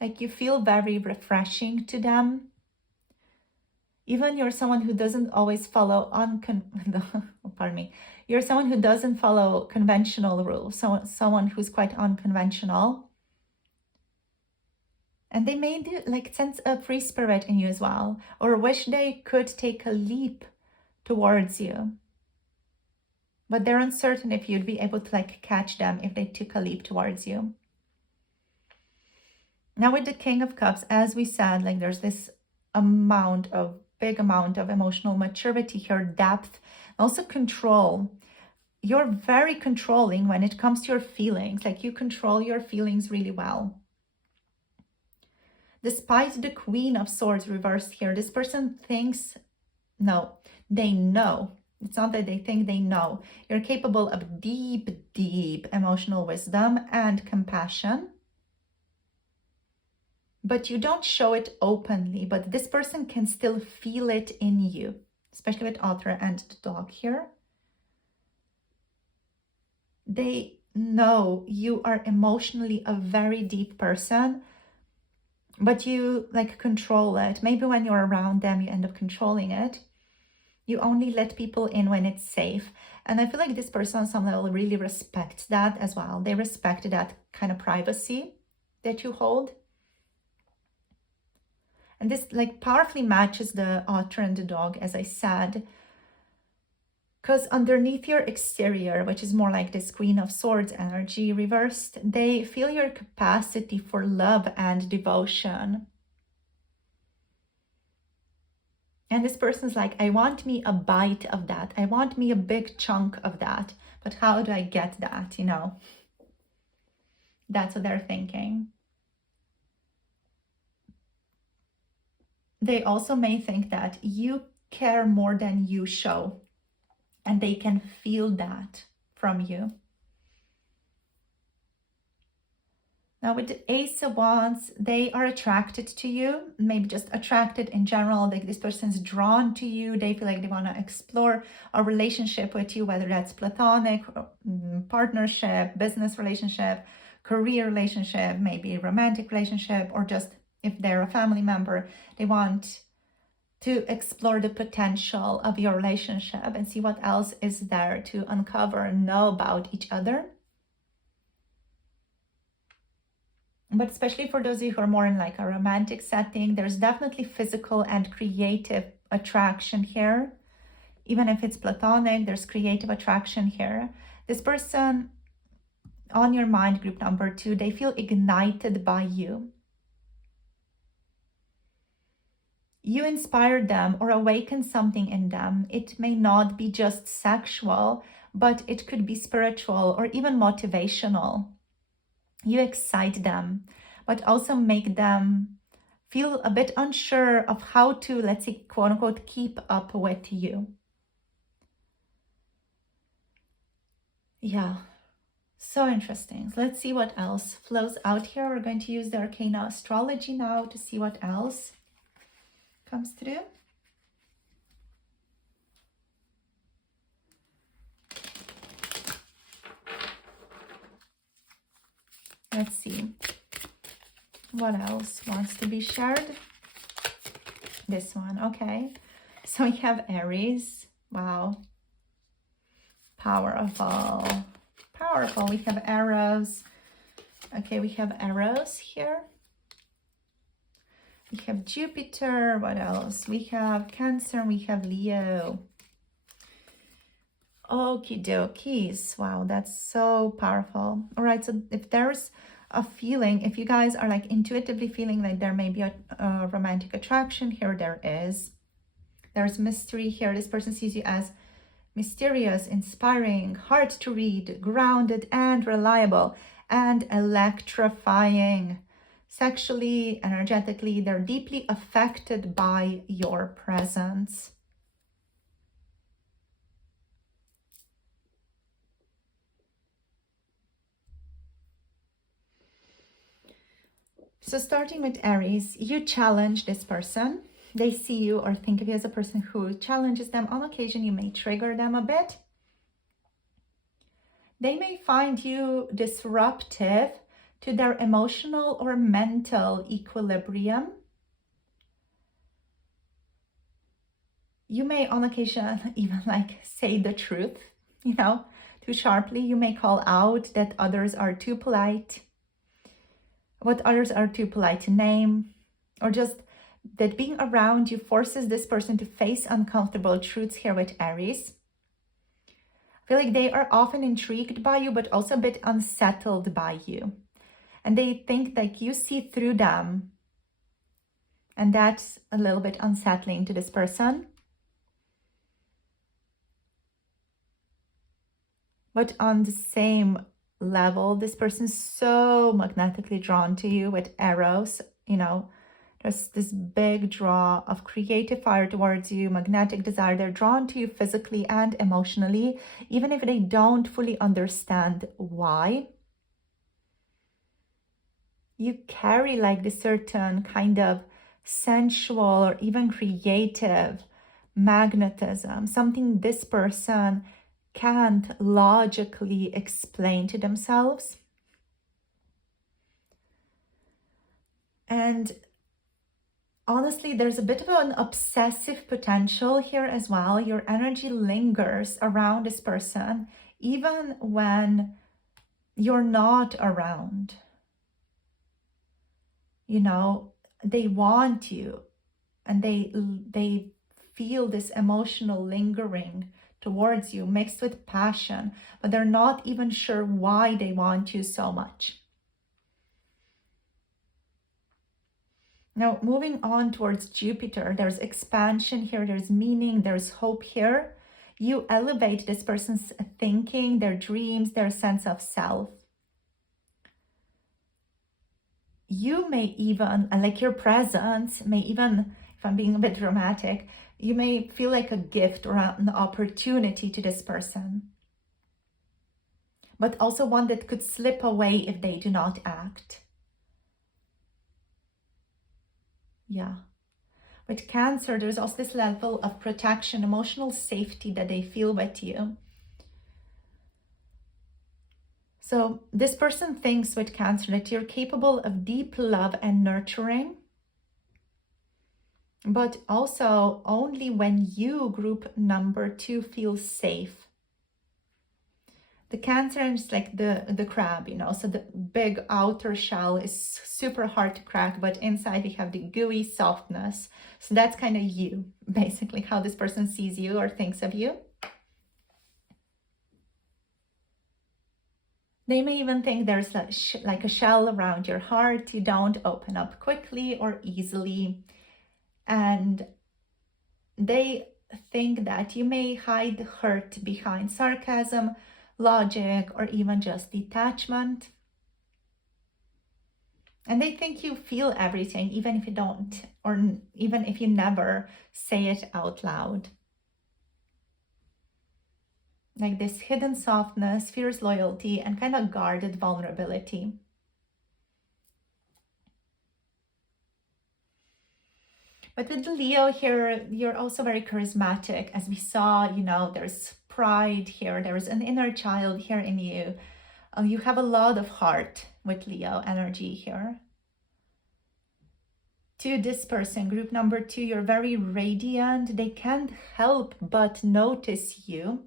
Like you feel very refreshing to them. Even you're someone who doesn't always follow You're someone who doesn't follow conventional rules. So someone who's quite unconventional. And they may do like sense a free spirit in you as well, or wish they could take a leap towards you. But they're uncertain if you'd be able to like catch them if they took a leap towards you. Now with the King of Cups, as we said, like there's this big amount of emotional maturity here, depth, also control. You're very controlling when it comes to your feelings. Like you control your feelings really well. Despite the Queen of Swords reversed here, this person they know. It's not that they think, they know. You're capable of deep, deep emotional wisdom and compassion. But you don't show it openly, but this person can still feel it in you, especially with Author and the dog here. They know you are emotionally a very deep person, but you like control it. Maybe when you're around them, you end up controlling it. You only let people in when it's safe. And I feel like this person on some level really respects that as well. They respect that kind of privacy that you hold. And this like powerfully matches the Otter and the dog, as I said. Because underneath your exterior, which is more like this Queen of Swords energy reversed, they feel your capacity for love and devotion. And this person's like, I want me a bite of that. I want me a big chunk of that. But how do I get that, That's what they're thinking. They also may think that you care more than you show. And they can feel that from you. Now with the Ace of Wands, they are attracted to you, maybe just attracted in general, like this person's drawn to you. They feel like they want to explore a relationship with you, whether that's platonic, partnership, business relationship, career relationship, maybe romantic relationship, or just if they're a family member, they want to explore the potential of your relationship and see what else is there to uncover and know about each other. But especially for those of you who are more in like a romantic setting, there's definitely physical and creative attraction here. Even if it's platonic, there's creative attraction here. This person on your mind group number 2, they feel ignited by you. You inspire them or awaken something in them. It may not be just sexual, but it could be spiritual or even motivational. You excite them, but also make them feel a bit unsure of how to, let's say, quote unquote, keep up with you. Yeah, so interesting. Let's see what else flows out here. We're going to use the Arcana Astrology now to see what else comes through. Let's see what else wants to be shared. This one, okay. So we have Aries. Wow. Powerful. Powerful. We have arrows. Okay, we have arrows here. We have Jupiter. What else? We have Cancer. We have Leo. Okie dokies. Wow, that's so powerful. All right, so if there's a feeling, if you guys are like intuitively feeling like there may be a romantic attraction here, there is. There's mystery here. This person sees you as mysterious, inspiring, hard to read, grounded and reliable, and electrifying. Sexually, energetically, they're deeply affected by your presence. So starting with Aries, you challenge this person. They see you or think of you as a person who challenges them. On occasion, you may trigger them a bit. They may find you disruptive to their emotional or mental equilibrium. You may on occasion even like say the truth, you know, too sharply. You may call out that others are too polite, what others are too polite to name, or just that being around you forces this person to face uncomfortable truths here with Aries. I feel like they are often intrigued by you, but also a bit unsettled by you. And they think like you see through them. And that's a little bit unsettling to this person. But on the same level, this person's so magnetically drawn to you with arrows, you know, there's this big draw of creative fire towards you, magnetic desire. They're drawn to you physically and emotionally, even if they don't fully understand why. You carry like this certain kind of sensual or even creative magnetism, something this person can't logically explain to themselves. And honestly, there's a bit of an obsessive potential here as well. Your energy lingers around this person, even when you're not around. You know, they want you and they feel this emotional lingering towards you mixed with passion, but they're not even sure why they want you so much. Now, moving on towards Jupiter, there's expansion here, there's meaning, there's hope here. You elevate this person's thinking, their dreams, their sense of self. You may even, like your presence may even, if I'm being a bit dramatic, you may feel like a gift or an opportunity to this person, but also one that could slip away if they do not act. Yeah. With Cancer, there's also this level of protection, emotional safety that they feel with you. So this person thinks with Cancer that you're capable of deep love and nurturing, but also only when you, group number 2, feel safe. The Cancer is like the crab, you know, so the big outer shell is super hard to crack, but inside you have the gooey softness. So that's kind of you, basically, how this person sees you or thinks of you. They may even think there's like a shell around your heart. You don't open up quickly or easily. And they think that you may hide hurt behind sarcasm, logic, or even just detachment. And they think you feel everything, even if you don't, or even if you never say it out loud. Like this hidden softness, fierce loyalty, and kind of guarded vulnerability. But with the Leo here, you're also very charismatic. As we saw, you know, there's pride here. There's an inner child here in you. You have a lot of heart with Leo energy here. To this person, group number 2, you're very radiant. They can't help but notice you.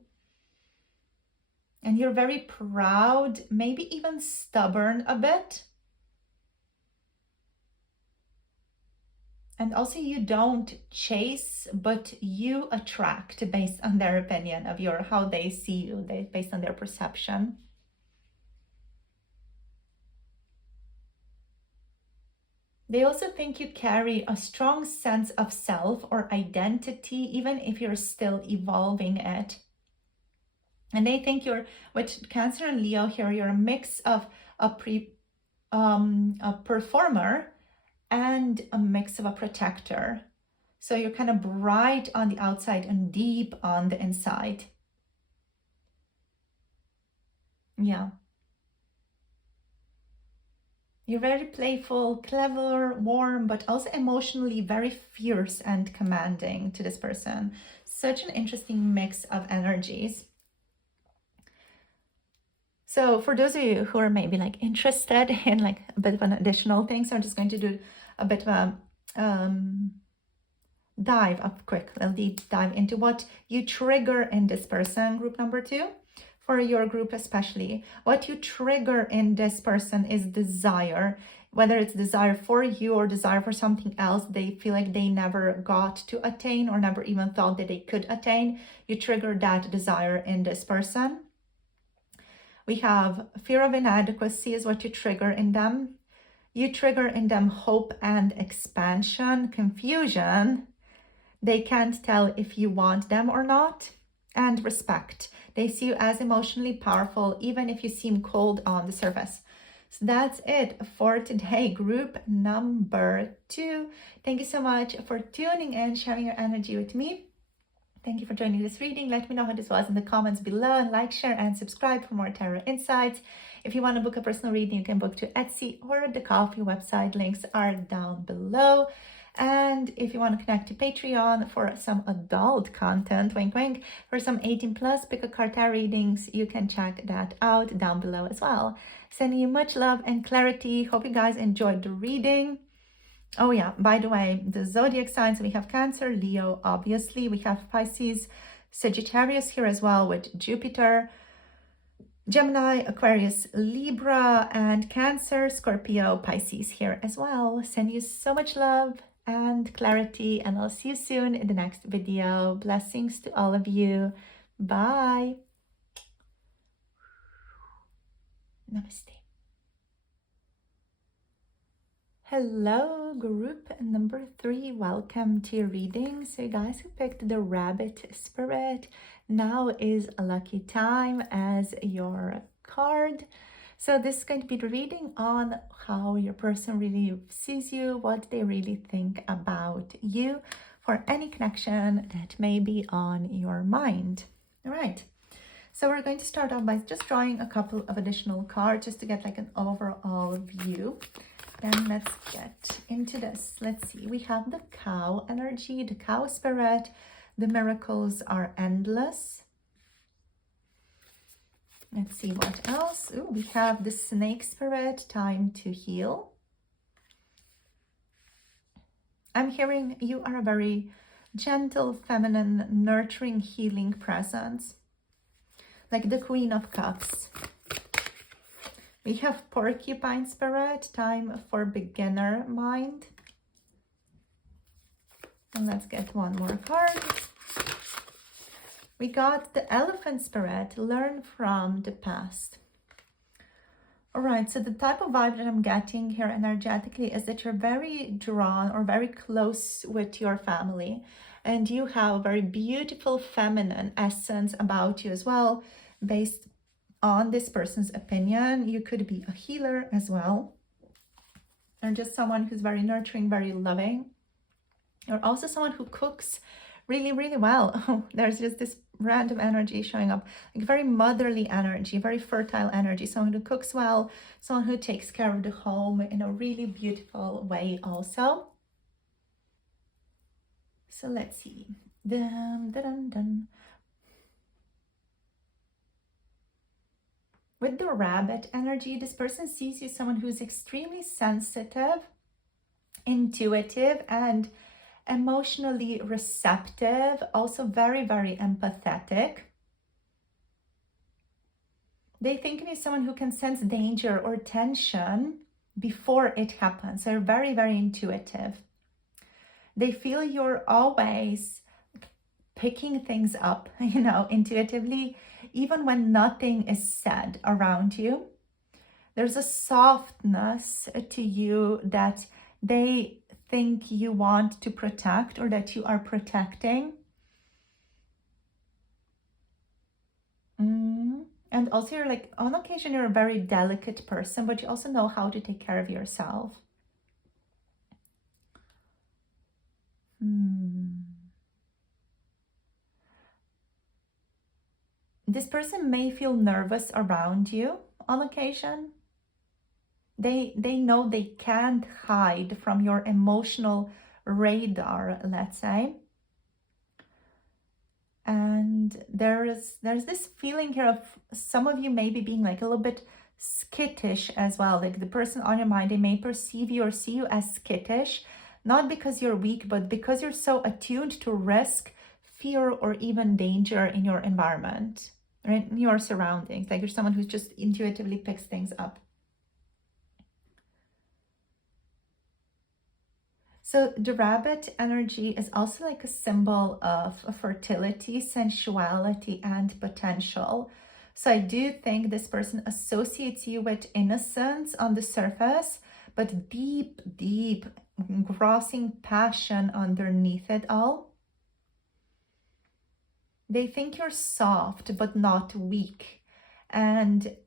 And you're very proud, maybe even stubborn a bit. And also you don't chase, but you attract based on their opinion of how they see you, based on their perception. They also think you carry a strong sense of self or identity, even if you're still evolving it. And they think you're, with Cancer and Leo here, you're a mix of a performer and a mix of a protector. So you're kind of bright on the outside and deep on the inside. Yeah. You're very playful, clever, warm, but also emotionally very fierce and commanding to this person. Such an interesting mix of energies. So for those of you who are maybe like interested in like a bit of an additional thing, so I'm just going to do a bit of a deep dive into what you trigger in this person, group number 2, for your group especially. What you trigger in this person is desire, whether it's desire for you or desire for something else they feel like they never got to attain or never even thought that they could attain. You trigger that desire in this person. We have fear of inadequacy is what you trigger in them. You trigger in them hope and expansion, confusion. They can't tell if you want them or not. And respect. They see you as emotionally powerful, even if you seem cold on the surface. So that's it for today, group number 2. Thank you so much for tuning in, sharing your energy with me. Thank you for joining this reading. Let me know how this was in the comments below, and like, share, and subscribe for more tarot insights. If you want to book a personal reading, you can book to Etsy or the Coffee website. Links are down below. And if you want to connect to Patreon for some adult content, wink wink, for some 18+ pick a card tarot readings, you can check that out down below as well. Sending you much love and clarity. Hope you guys enjoyed the reading. Oh yeah, by the way, the zodiac signs, we have Cancer, Leo, obviously. We have Pisces, Sagittarius here as well with Jupiter, Gemini, Aquarius, Libra, and Cancer, Scorpio, Pisces here as well. Send you so much love and clarity, and I'll see you soon in the next video. Blessings to all of you. Bye. Namaste. Hello, group number 3. Welcome to your reading. So you guys who picked the Rabbit Spirit, now is a lucky time as your card. So this is going to be the reading on how your person really sees you, what they really think about you, for any connection that may be on your mind. All right. So we're going to start off by just drawing a couple of additional cards just to get like an overall view Then let's get into this. Let's see. We have the cow energy, the cow spirit. The miracles are endless. Let's see what else. Ooh, we have the snake spirit, time to heal. I'm hearing you are a very gentle, feminine, nurturing, healing presence. Like the Queen of Cups. We have porcupine spirit, time for beginner mind. And let's get one more card. We got the elephant spirit, learn from the past. All right, so the type of vibe that I'm getting here energetically is that you're very drawn or very close with your family, and you have a very beautiful feminine essence about you as well, based on this person's opinion. You could be a healer as well, or just someone who's very nurturing, very loving, or also someone who cooks really, really well. Oh, there's just this random energy showing up, like very motherly energy, very fertile energy, someone who cooks well, someone who takes care of the home in a really beautiful way also. So let's see. Dun, dun, dun, dun. With the rabbit energy, this person sees you as someone who's extremely sensitive, intuitive, and emotionally receptive, also very, very empathetic. They think of you as someone who can sense danger or tension before it happens. They're very, very intuitive. They feel you're always picking things up, intuitively, even when nothing is said around you. There's a softness to you that they think you want to protect or that you are protecting. And also you're like, on occasion, you're a very delicate person, but you also know how to take care of yourself. This person may feel nervous around you on occasion. They know they can't hide from your emotional radar, let's say. And there's this feeling here of some of you maybe being like a little bit skittish as well. Like the person on your mind, they may perceive you or see you as skittish, not because you're weak, but because you're so attuned to risk, fear, or even danger in your environment, right? In your surroundings. Like you're someone who just intuitively picks things up. So the rabbit energy is also like a symbol of fertility, sensuality, and potential. So I do think this person associates you with innocence on the surface, but deep, deep, grossing passion underneath it all. They think you're soft, but not weak. And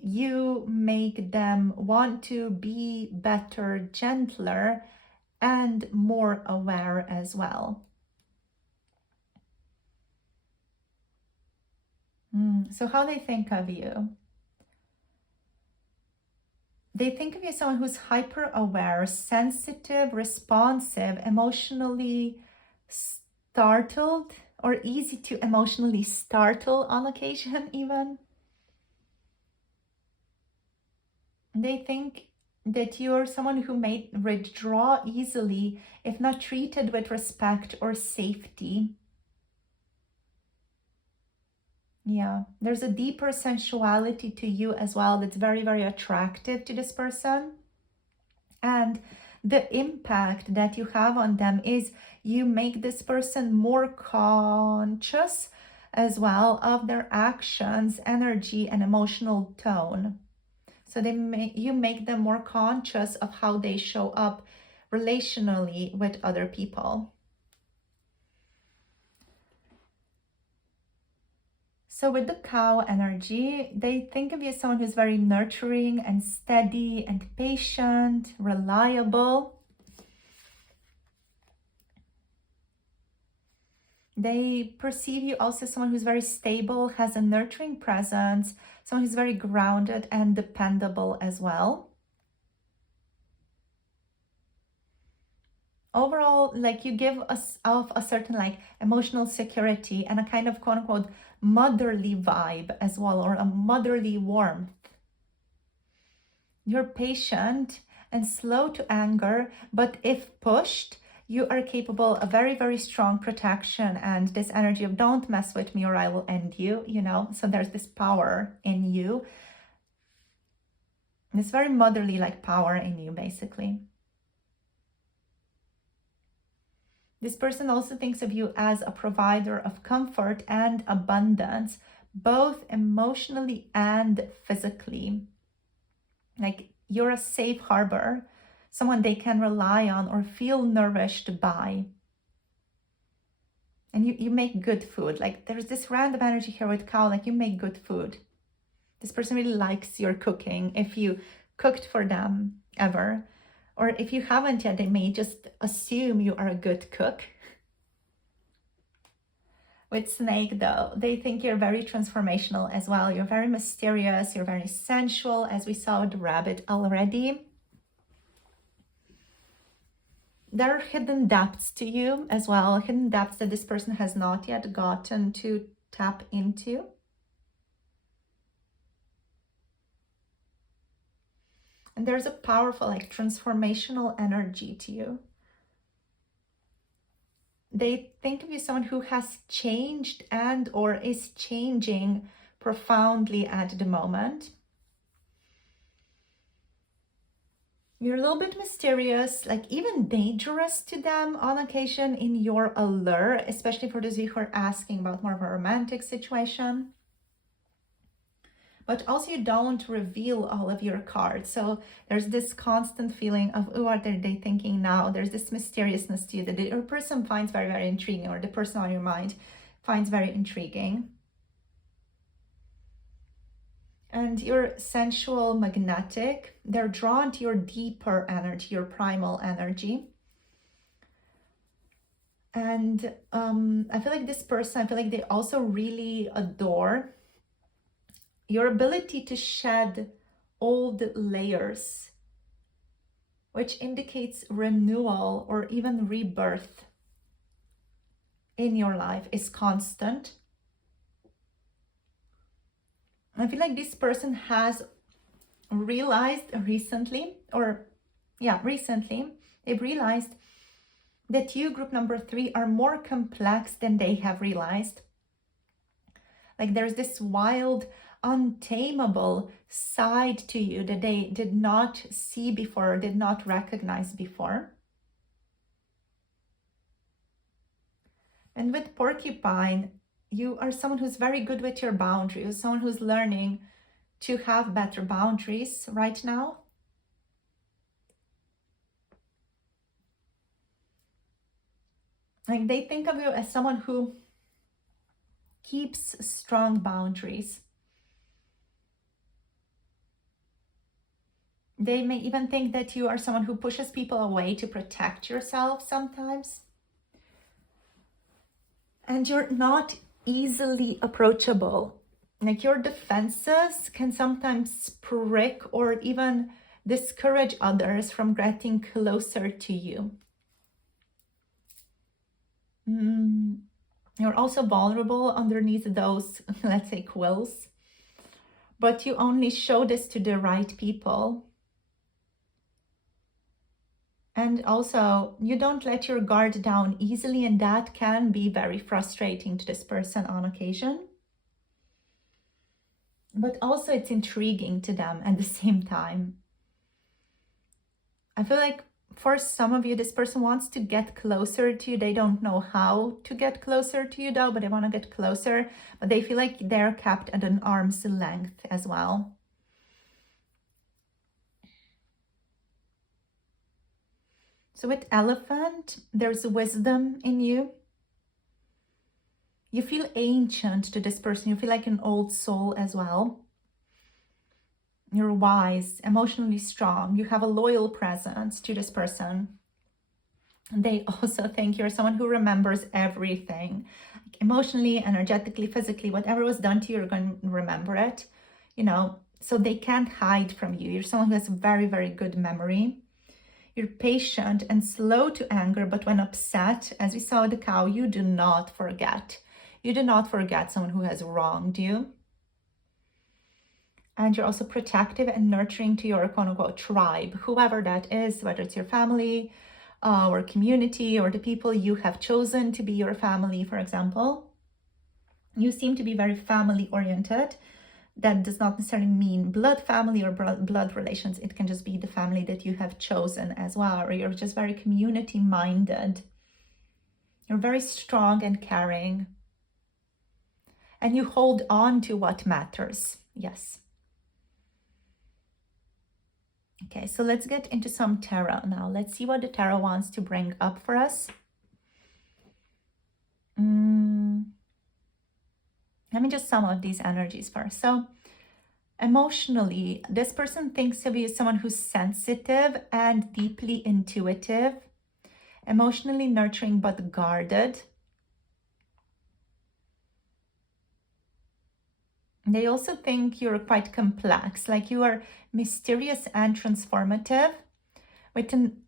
you make them want to be better, gentler, and more aware as well. So how they think of you? They think of you as someone who's hyper aware, sensitive, responsive, emotionally startled, or easy to emotionally startle on occasion even. They think that you're someone who may withdraw easily if not treated with respect or safety. Yeah, there's a deeper sensuality to you as well that's very, very attractive to this person. And the impact that you have on them is you make this person more conscious as well of their actions, energy, and emotional tone. So you make them more conscious of how they show up relationally with other people. So with the cow energy, they think of you as someone who's very nurturing and steady and patient, reliable. They perceive you also as someone who's very stable, has a nurturing presence, someone who's very grounded and dependable as well. overall, like you give us off a certain like emotional security and a kind of quote unquote motherly vibe as well, or a motherly warmth. You're patient and slow to anger, but if pushed, you are capable of very, very strong protection and this energy of don't mess with me or I will end you, you know? So there's this power in you, this very motherly like power in you, basically. This person also thinks of you as a provider of comfort and abundance, both emotionally and physically. Like you're a safe harbor, someone they can rely on or feel nourished by. And you make good food. Like there's this random energy here with cow, like you make good food. This person really likes your cooking. If you cooked for them ever, or if you haven't yet, they may just assume you are a good cook. With snake though, they think you're very transformational as well. You're very mysterious, you're very sensual, as we saw with the rabbit already. There are hidden depths to you as well, hidden depths that this person has not yet gotten to tap into. And there's a powerful, like, transformational energy to you. They think of you as someone who has changed and or is changing profoundly at the moment. You're a little bit mysterious, like even dangerous to them on occasion in your allure, especially for those of you who are asking about more of a romantic situation. But also you don't reveal all of your cards. So there's this constant feeling of, oh, what are they thinking now? There's this mysteriousness to you that your person finds very, very intriguing, or the person on your mind finds very intriguing. And you're sensual, magnetic. They're drawn to your deeper energy, your primal energy. And I feel like this person, I feel like they also really adore your ability to shed old layers, which indicates renewal or even rebirth in your life is constant. I feel like this person has realized recently, they've realized that you, group number 3, are more complex than they have realized. Like there's this wild, untamable side to you that they did not see before, did not recognize before. And with porcupine, you are someone who's very good with your boundaries, someone who's learning to have better boundaries right now. Like they think of you as someone who keeps strong boundaries. They may even think that you are someone who pushes people away to protect yourself sometimes. And you're not easily approachable. Like your defenses can sometimes prick or even discourage others from getting closer to you. You're also vulnerable underneath those, let's say, quills. But you only show this to the right people. And also, you don't let your guard down easily, and that can be very frustrating to this person on occasion. But also it's intriguing to them at the same time. I feel like for some of you, this person wants to get closer to you. They don't know how to get closer to you though, but they want to get closer. But they feel like they're kept at an arm's length as well. So with elephant, there's wisdom in you. You feel ancient to this person. You feel like an old soul as well. You're wise, emotionally strong. You have a loyal presence to this person. They also think you're someone who remembers everything. Like emotionally, energetically, physically, whatever was done to you, you're going to remember it. You know, so they can't hide from you. You're someone who has very, very good memory. You're patient and slow to anger, but when upset, as we saw with the cow, you do not forget. You do not forget someone who has wronged you. And you're also protective and nurturing to your quote-unquote tribe, whoever that is, whether it's your family or community or the people you have chosen to be your family, for example. You seem to be very family-oriented. That does not necessarily mean blood family or blood relations. It can just be the family that you have chosen as well, or you're just very community-minded. You're very strong and caring. And you hold on to what matters. Yes. Okay, so let's get into some tarot now. Let's see what the tarot wants to bring up for us. Let me just sum up these energies first. So emotionally, this person thinks of you as someone who's sensitive and deeply intuitive, emotionally nurturing but guarded. They also think you're quite complex, like you are mysterious and transformative, with an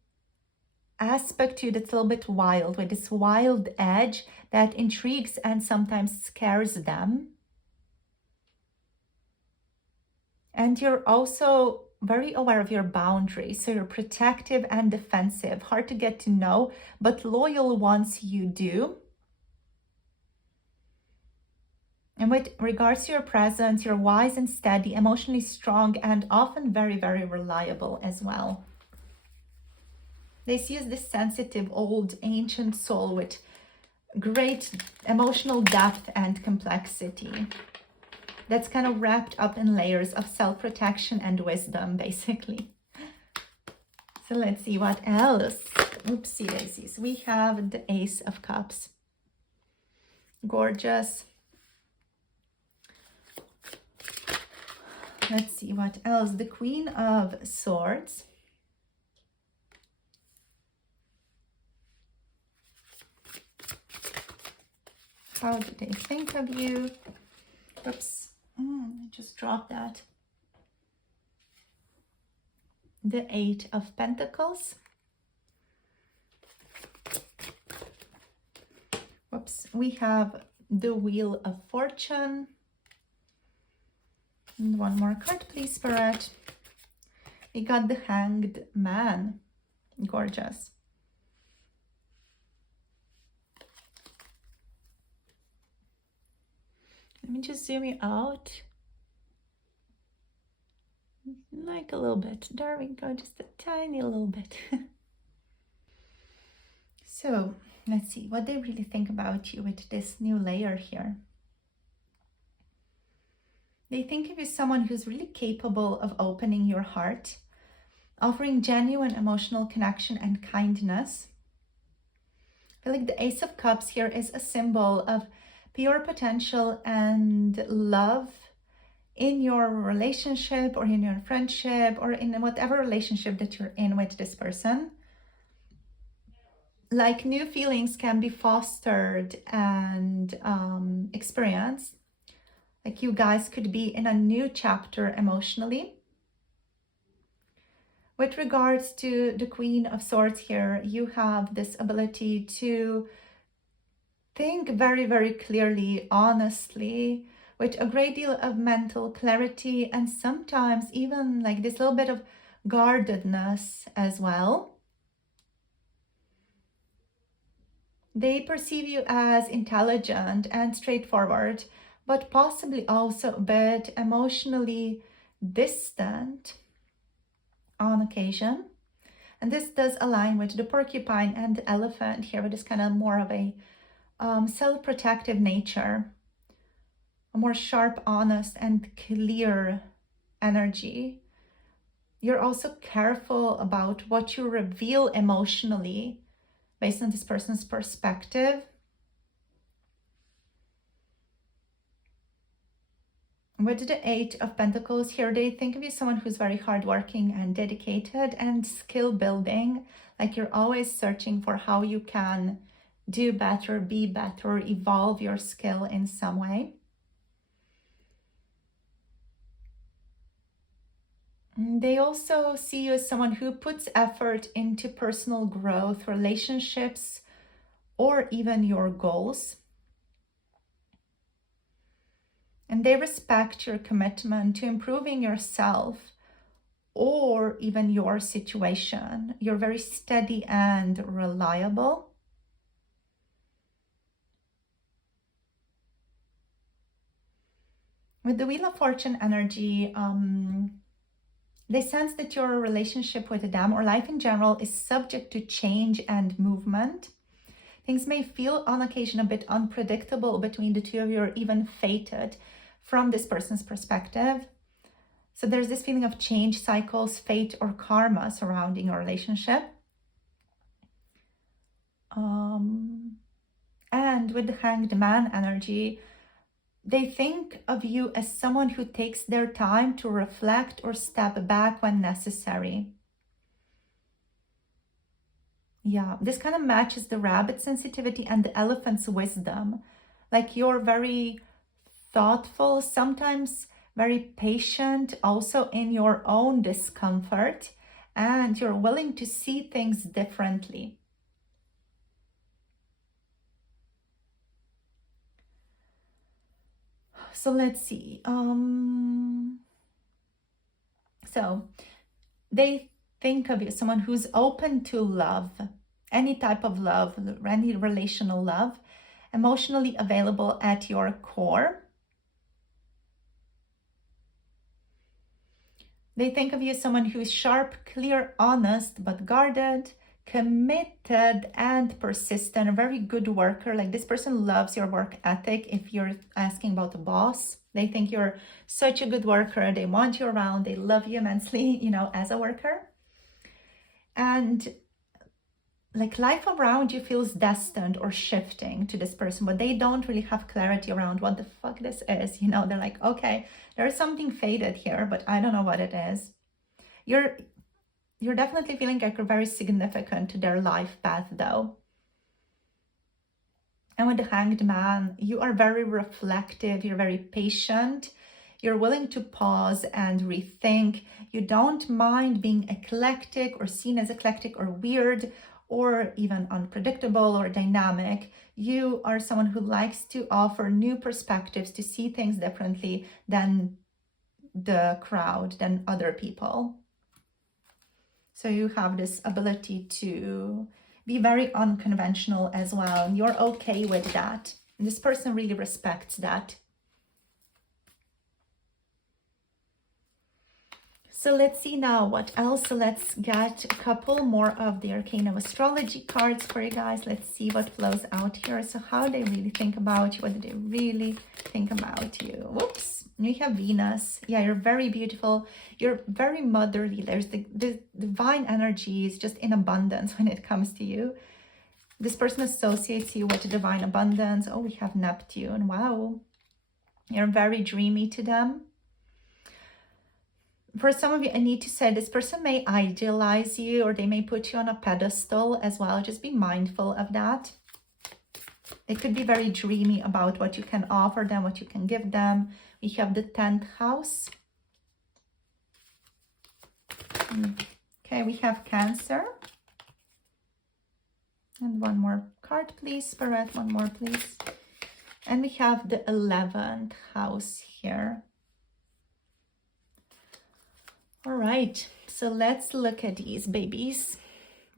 aspect to you that's a little bit wild, with this wild edge that intrigues and sometimes scares them. And you're also very aware of your boundaries, so you're protective and defensive, hard to get to know, but loyal once you do. And with regards to your presence, you're wise and steady, emotionally strong, and often very, very reliable as well. They see you as this sensitive, old, ancient soul with great emotional depth and complexity. That's kind of wrapped up in layers of self-protection and wisdom, basically. So let's see what else. Oopsie daisies. We have the Ace of Cups. Gorgeous. Let's see what else. The Queen of Swords. How do they think of you? Oops, I just dropped that. The Eight of Pentacles. Whoops, we have the Wheel of Fortune. And one more card, please, Parrot. We got the Hanged Man. Gorgeous. Let me just zoom you out. Like a little bit. There we go, just a tiny little bit. So, let's see what they really think about you with this new layer here. They think of you as someone who's really capable of opening your heart, offering genuine emotional connection and kindness. I feel like the Ace of Cups here is a symbol of pure potential and love in your relationship or in your friendship or in whatever relationship that you're in with this person. Like new feelings can be fostered and experienced. Like you guys could be in a new chapter emotionally. With regards to the Queen of Swords here, you have this ability to think very, very clearly, honestly, with a great deal of mental clarity and sometimes even like this little bit of guardedness as well. They perceive you as intelligent and straightforward, but possibly also a bit emotionally distant on occasion. And this does align with the porcupine and the elephant here, but it's kind of more of a self-protective nature, a more sharp, honest, and clear energy. You're also careful about what you reveal emotionally based on this person's perspective. With the Eight of Pentacles here, they think of you as someone who's very hardworking and dedicated and skill building. Like you're always searching for how you can do better, be better, evolve your skill in some way. They also see you as someone who puts effort into personal growth, relationships, or even your goals. And they respect your commitment to improving yourself or even your situation. You're very steady and reliable. With the Wheel of Fortune energy, they sense that your relationship with them or life in general is subject to change and movement. Things may feel on occasion a bit unpredictable between the two of you, or even fated from this person's perspective. So there's this feeling of change cycles, fate, or karma surrounding your relationship. And with the Hanged Man energy, they think of you as someone who takes their time to reflect or step back when necessary. Yeah, this kind of matches the rabbit sensitivity and the elephant's wisdom. Like, you're very thoughtful, sometimes very patient, also in your own discomfort, and you're willing to see things differently. So let's see. So they think of you as someone who's open to love, any type of love, any relational love, emotionally available at your core. They think of you as someone who is sharp, clear, honest, but guarded, committed, and persistent, a very good worker. Like, this person loves your work ethic. If you're asking about a boss, they think you're such a good worker. They want you around. They love you immensely, as a worker. And like, life around you feels destined or shifting to this person, but they don't really have clarity around what the fuck this is. They're like, okay, there's something faded here, but I don't know what it is. You're definitely feeling like you're very significant to their life path, though. And with the Hanged Man, you are very reflective, you're very patient, you're willing to pause and rethink. You don't mind being eclectic or seen as eclectic or weird or even unpredictable or dynamic. You are someone who likes to offer new perspectives, to see things differently than the crowd, than other people. So you have this ability to be very unconventional as well. And you're okay with that. And this person really respects that. So let's see now what else. Let's get a couple more of the Arcane of Astrology cards for you guys. Let's see what flows out here. So how they really think about you. What do they really think about you? Whoops. You have Venus. Yeah, you're very beautiful. You're very motherly. There's the divine energy is just in abundance when it comes to you. This person associates you with divine abundance. Oh, we have Neptune. Wow. You're very dreamy to them. For some of you, I need to say this person may idealize you, or they may put you on a pedestal as well. Just be mindful of that. They could be very dreamy about what you can offer them, what you can give them. We have the 10th house. Okay, we have Cancer. And one more card, please. Parrot, one more, please. And we have the 11th house here. All right, so let's look at these babies.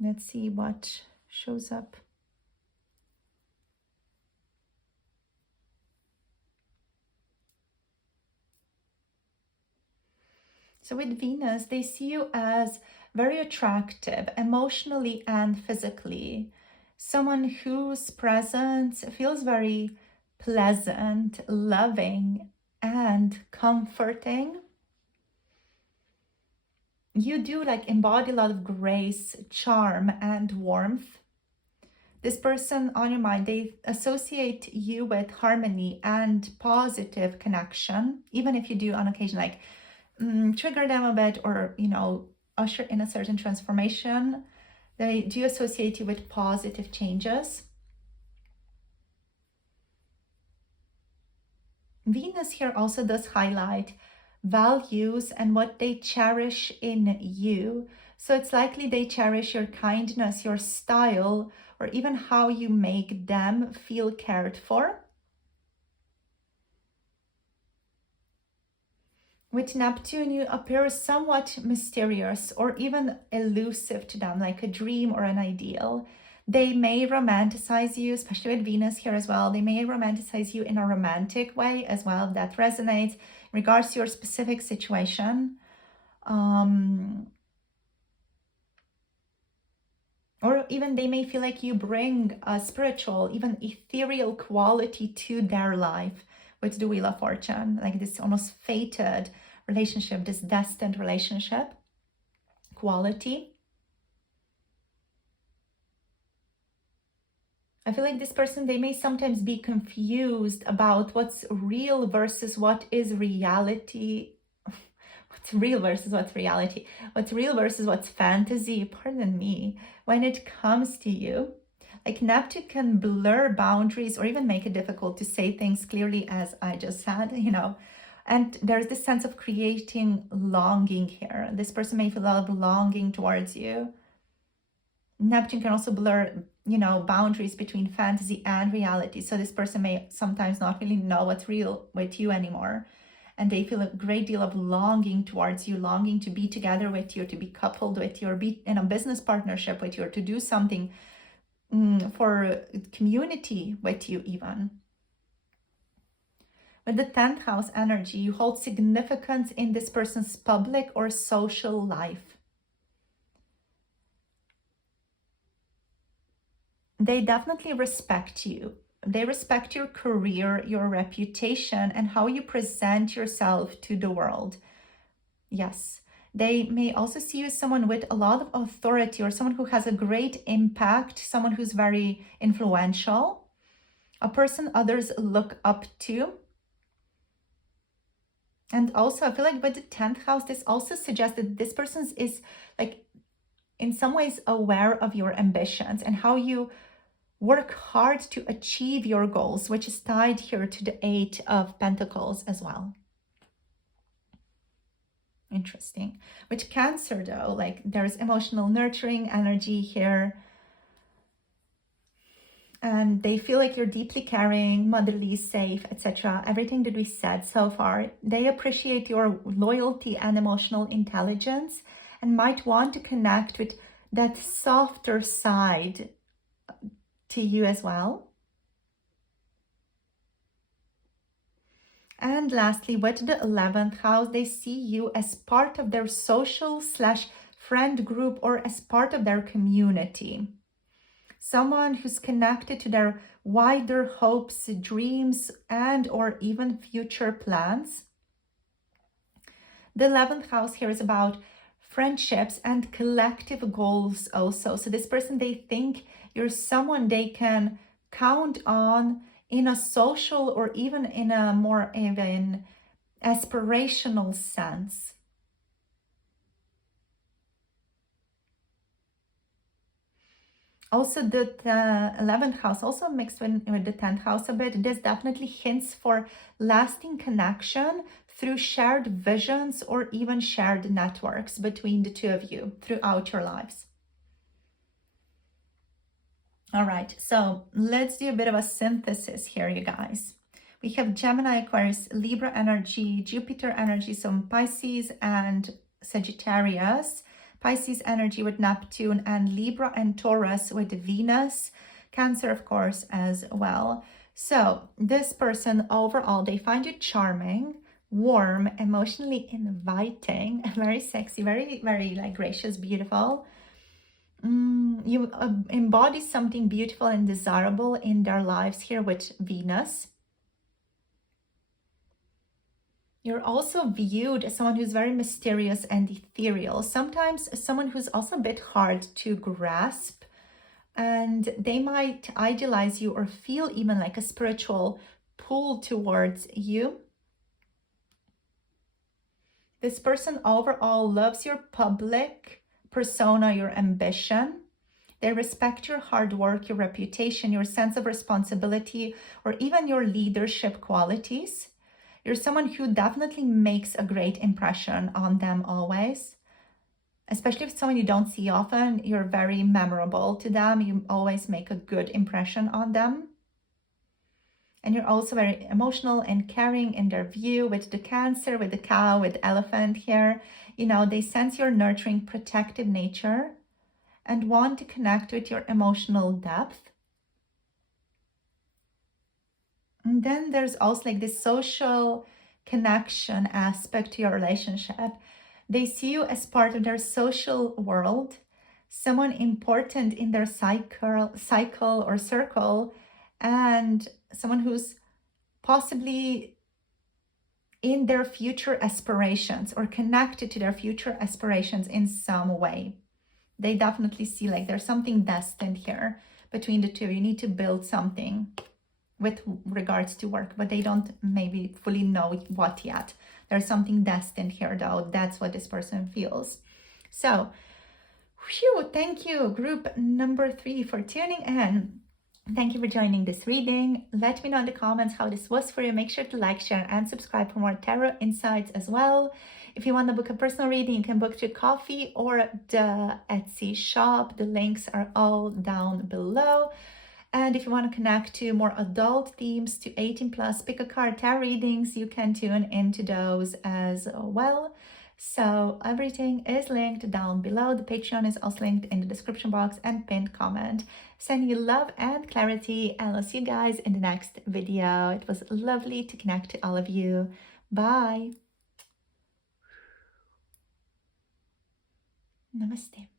Let's see what shows up. So with Venus, they see you as very attractive emotionally and physically. Someone whose presence feels very pleasant, loving, and comforting. You do like embody a lot of grace, charm, and warmth. This person on your mind, they associate you with harmony and positive connection, even if you do on occasion like trigger them a bit or, usher in a certain transformation. They do associate you with positive changes. Venus here also does highlight values and what they cherish in you. So it's likely they cherish your kindness, your style, or even how you make them feel cared for. With Neptune, you appear somewhat mysterious or even elusive to them, like a dream or an ideal. They may romanticize you, especially with Venus here as well. They may romanticize you in a romantic way as well. That resonates in regards to your specific situation. Or even they may feel like you bring a spiritual, even ethereal quality to their life with the Wheel of Fortune, like this almost fated relationship, this destined relationship quality. I feel like this person, they may sometimes be confused about what's real versus what is reality. What's real versus what's reality. What's real versus what's fantasy, pardon me, when it comes to you. Like Neptune can blur boundaries or even make it difficult to say things clearly, as I just said, And there's this sense of creating longing here. This person may feel a lot of longing towards you. Neptune can also blur, boundaries between fantasy and reality. So this person may sometimes not really know what's real with you anymore. And they feel a great deal of longing towards you, longing to be together with you, to be coupled with you, or be in a business partnership with you, or to do something for community with you even. With the 10th house energy, you hold significance in this person's public or social life. They definitely respect you. They respect your career, your reputation, and how you present yourself to the world. Yes. They may also see you as someone with a lot of authority, or someone who has a great impact, someone who's very influential, a person others look up to. And also, I feel like with the 10th house, this also suggests that this person is like in some ways aware of your ambitions and how you work hard to achieve your goals, which is tied here to the 8 of Pentacles as well. Interesting. With Cancer though, like there's emotional nurturing energy here. And they feel like you're deeply caring, motherly, safe, etc. Everything that we said so far. They appreciate your loyalty and emotional intelligence and might want to connect with that softer side to you as well. And lastly, with the 11th house, they see you as part of their social/friend group or as part of their community. Someone who's connected to their wider hopes, dreams, and or even future plans. The 11th house here is about friendships and collective goals also. So this person, they think you're someone they can count on in a social or even in a more even aspirational sense. Also, the 11th house, also mixed with the 10th house a bit, this definitely hints for lasting connection through shared visions or even shared networks between the two of you throughout your lives. All right, so let's do a bit of a synthesis here, you guys. We have Gemini, Aquarius, Libra energy, Jupiter energy, so Pisces and Sagittarius. Pisces energy with Neptune, and Libra and Taurus with Venus, Cancer, of course, as well. So this person overall, they find you charming, warm, emotionally inviting, very sexy, very, very like gracious, beautiful. You embody something beautiful and desirable in their lives here with Venus. You're also viewed as someone who's very mysterious and ethereal, sometimes someone who's also a bit hard to grasp, and they might idealize you or feel even like a spiritual pull towards you. This person overall loves your public persona, your ambition. They respect your hard work, your reputation, your sense of responsibility, or even your leadership qualities. You're someone who definitely makes a great impression on them always. Especially if it's someone you don't see often, you're very memorable to them. You always make a good impression on them. And you're also very emotional and caring in their view, with the Cancer, with the cow, with the elephant here. You know, they sense your nurturing, protective nature and want to connect with your emotional depth. And then there's also like this social connection aspect to your relationship. They see you as part of their social world, someone important in their cycle or circle, and someone who's possibly in their future aspirations or connected to their future aspirations in some way. They definitely see like there's something destined here between the two. You need to build something with regards to work, but they don't maybe fully know what yet. There's something destined here though. That's what this person feels. So, whew, thank you, group number 3, for tuning in. Thank you for joining this reading. Let me know in the comments how this was for you. Make sure to like, share, and subscribe for more tarot insights as well. If you want to book a personal reading, you can book through Coffee or the Etsy shop. The links are all down below. And if you want to connect to more adult themes, to 18 plus, pick a card tarot readings, you can tune into those as well. So everything is linked down below. The Patreon is also linked in the description box and pinned comment. Sending you love and clarity, and I'll see you guys in the next video. It was lovely to connect to all of you. Bye. Namaste.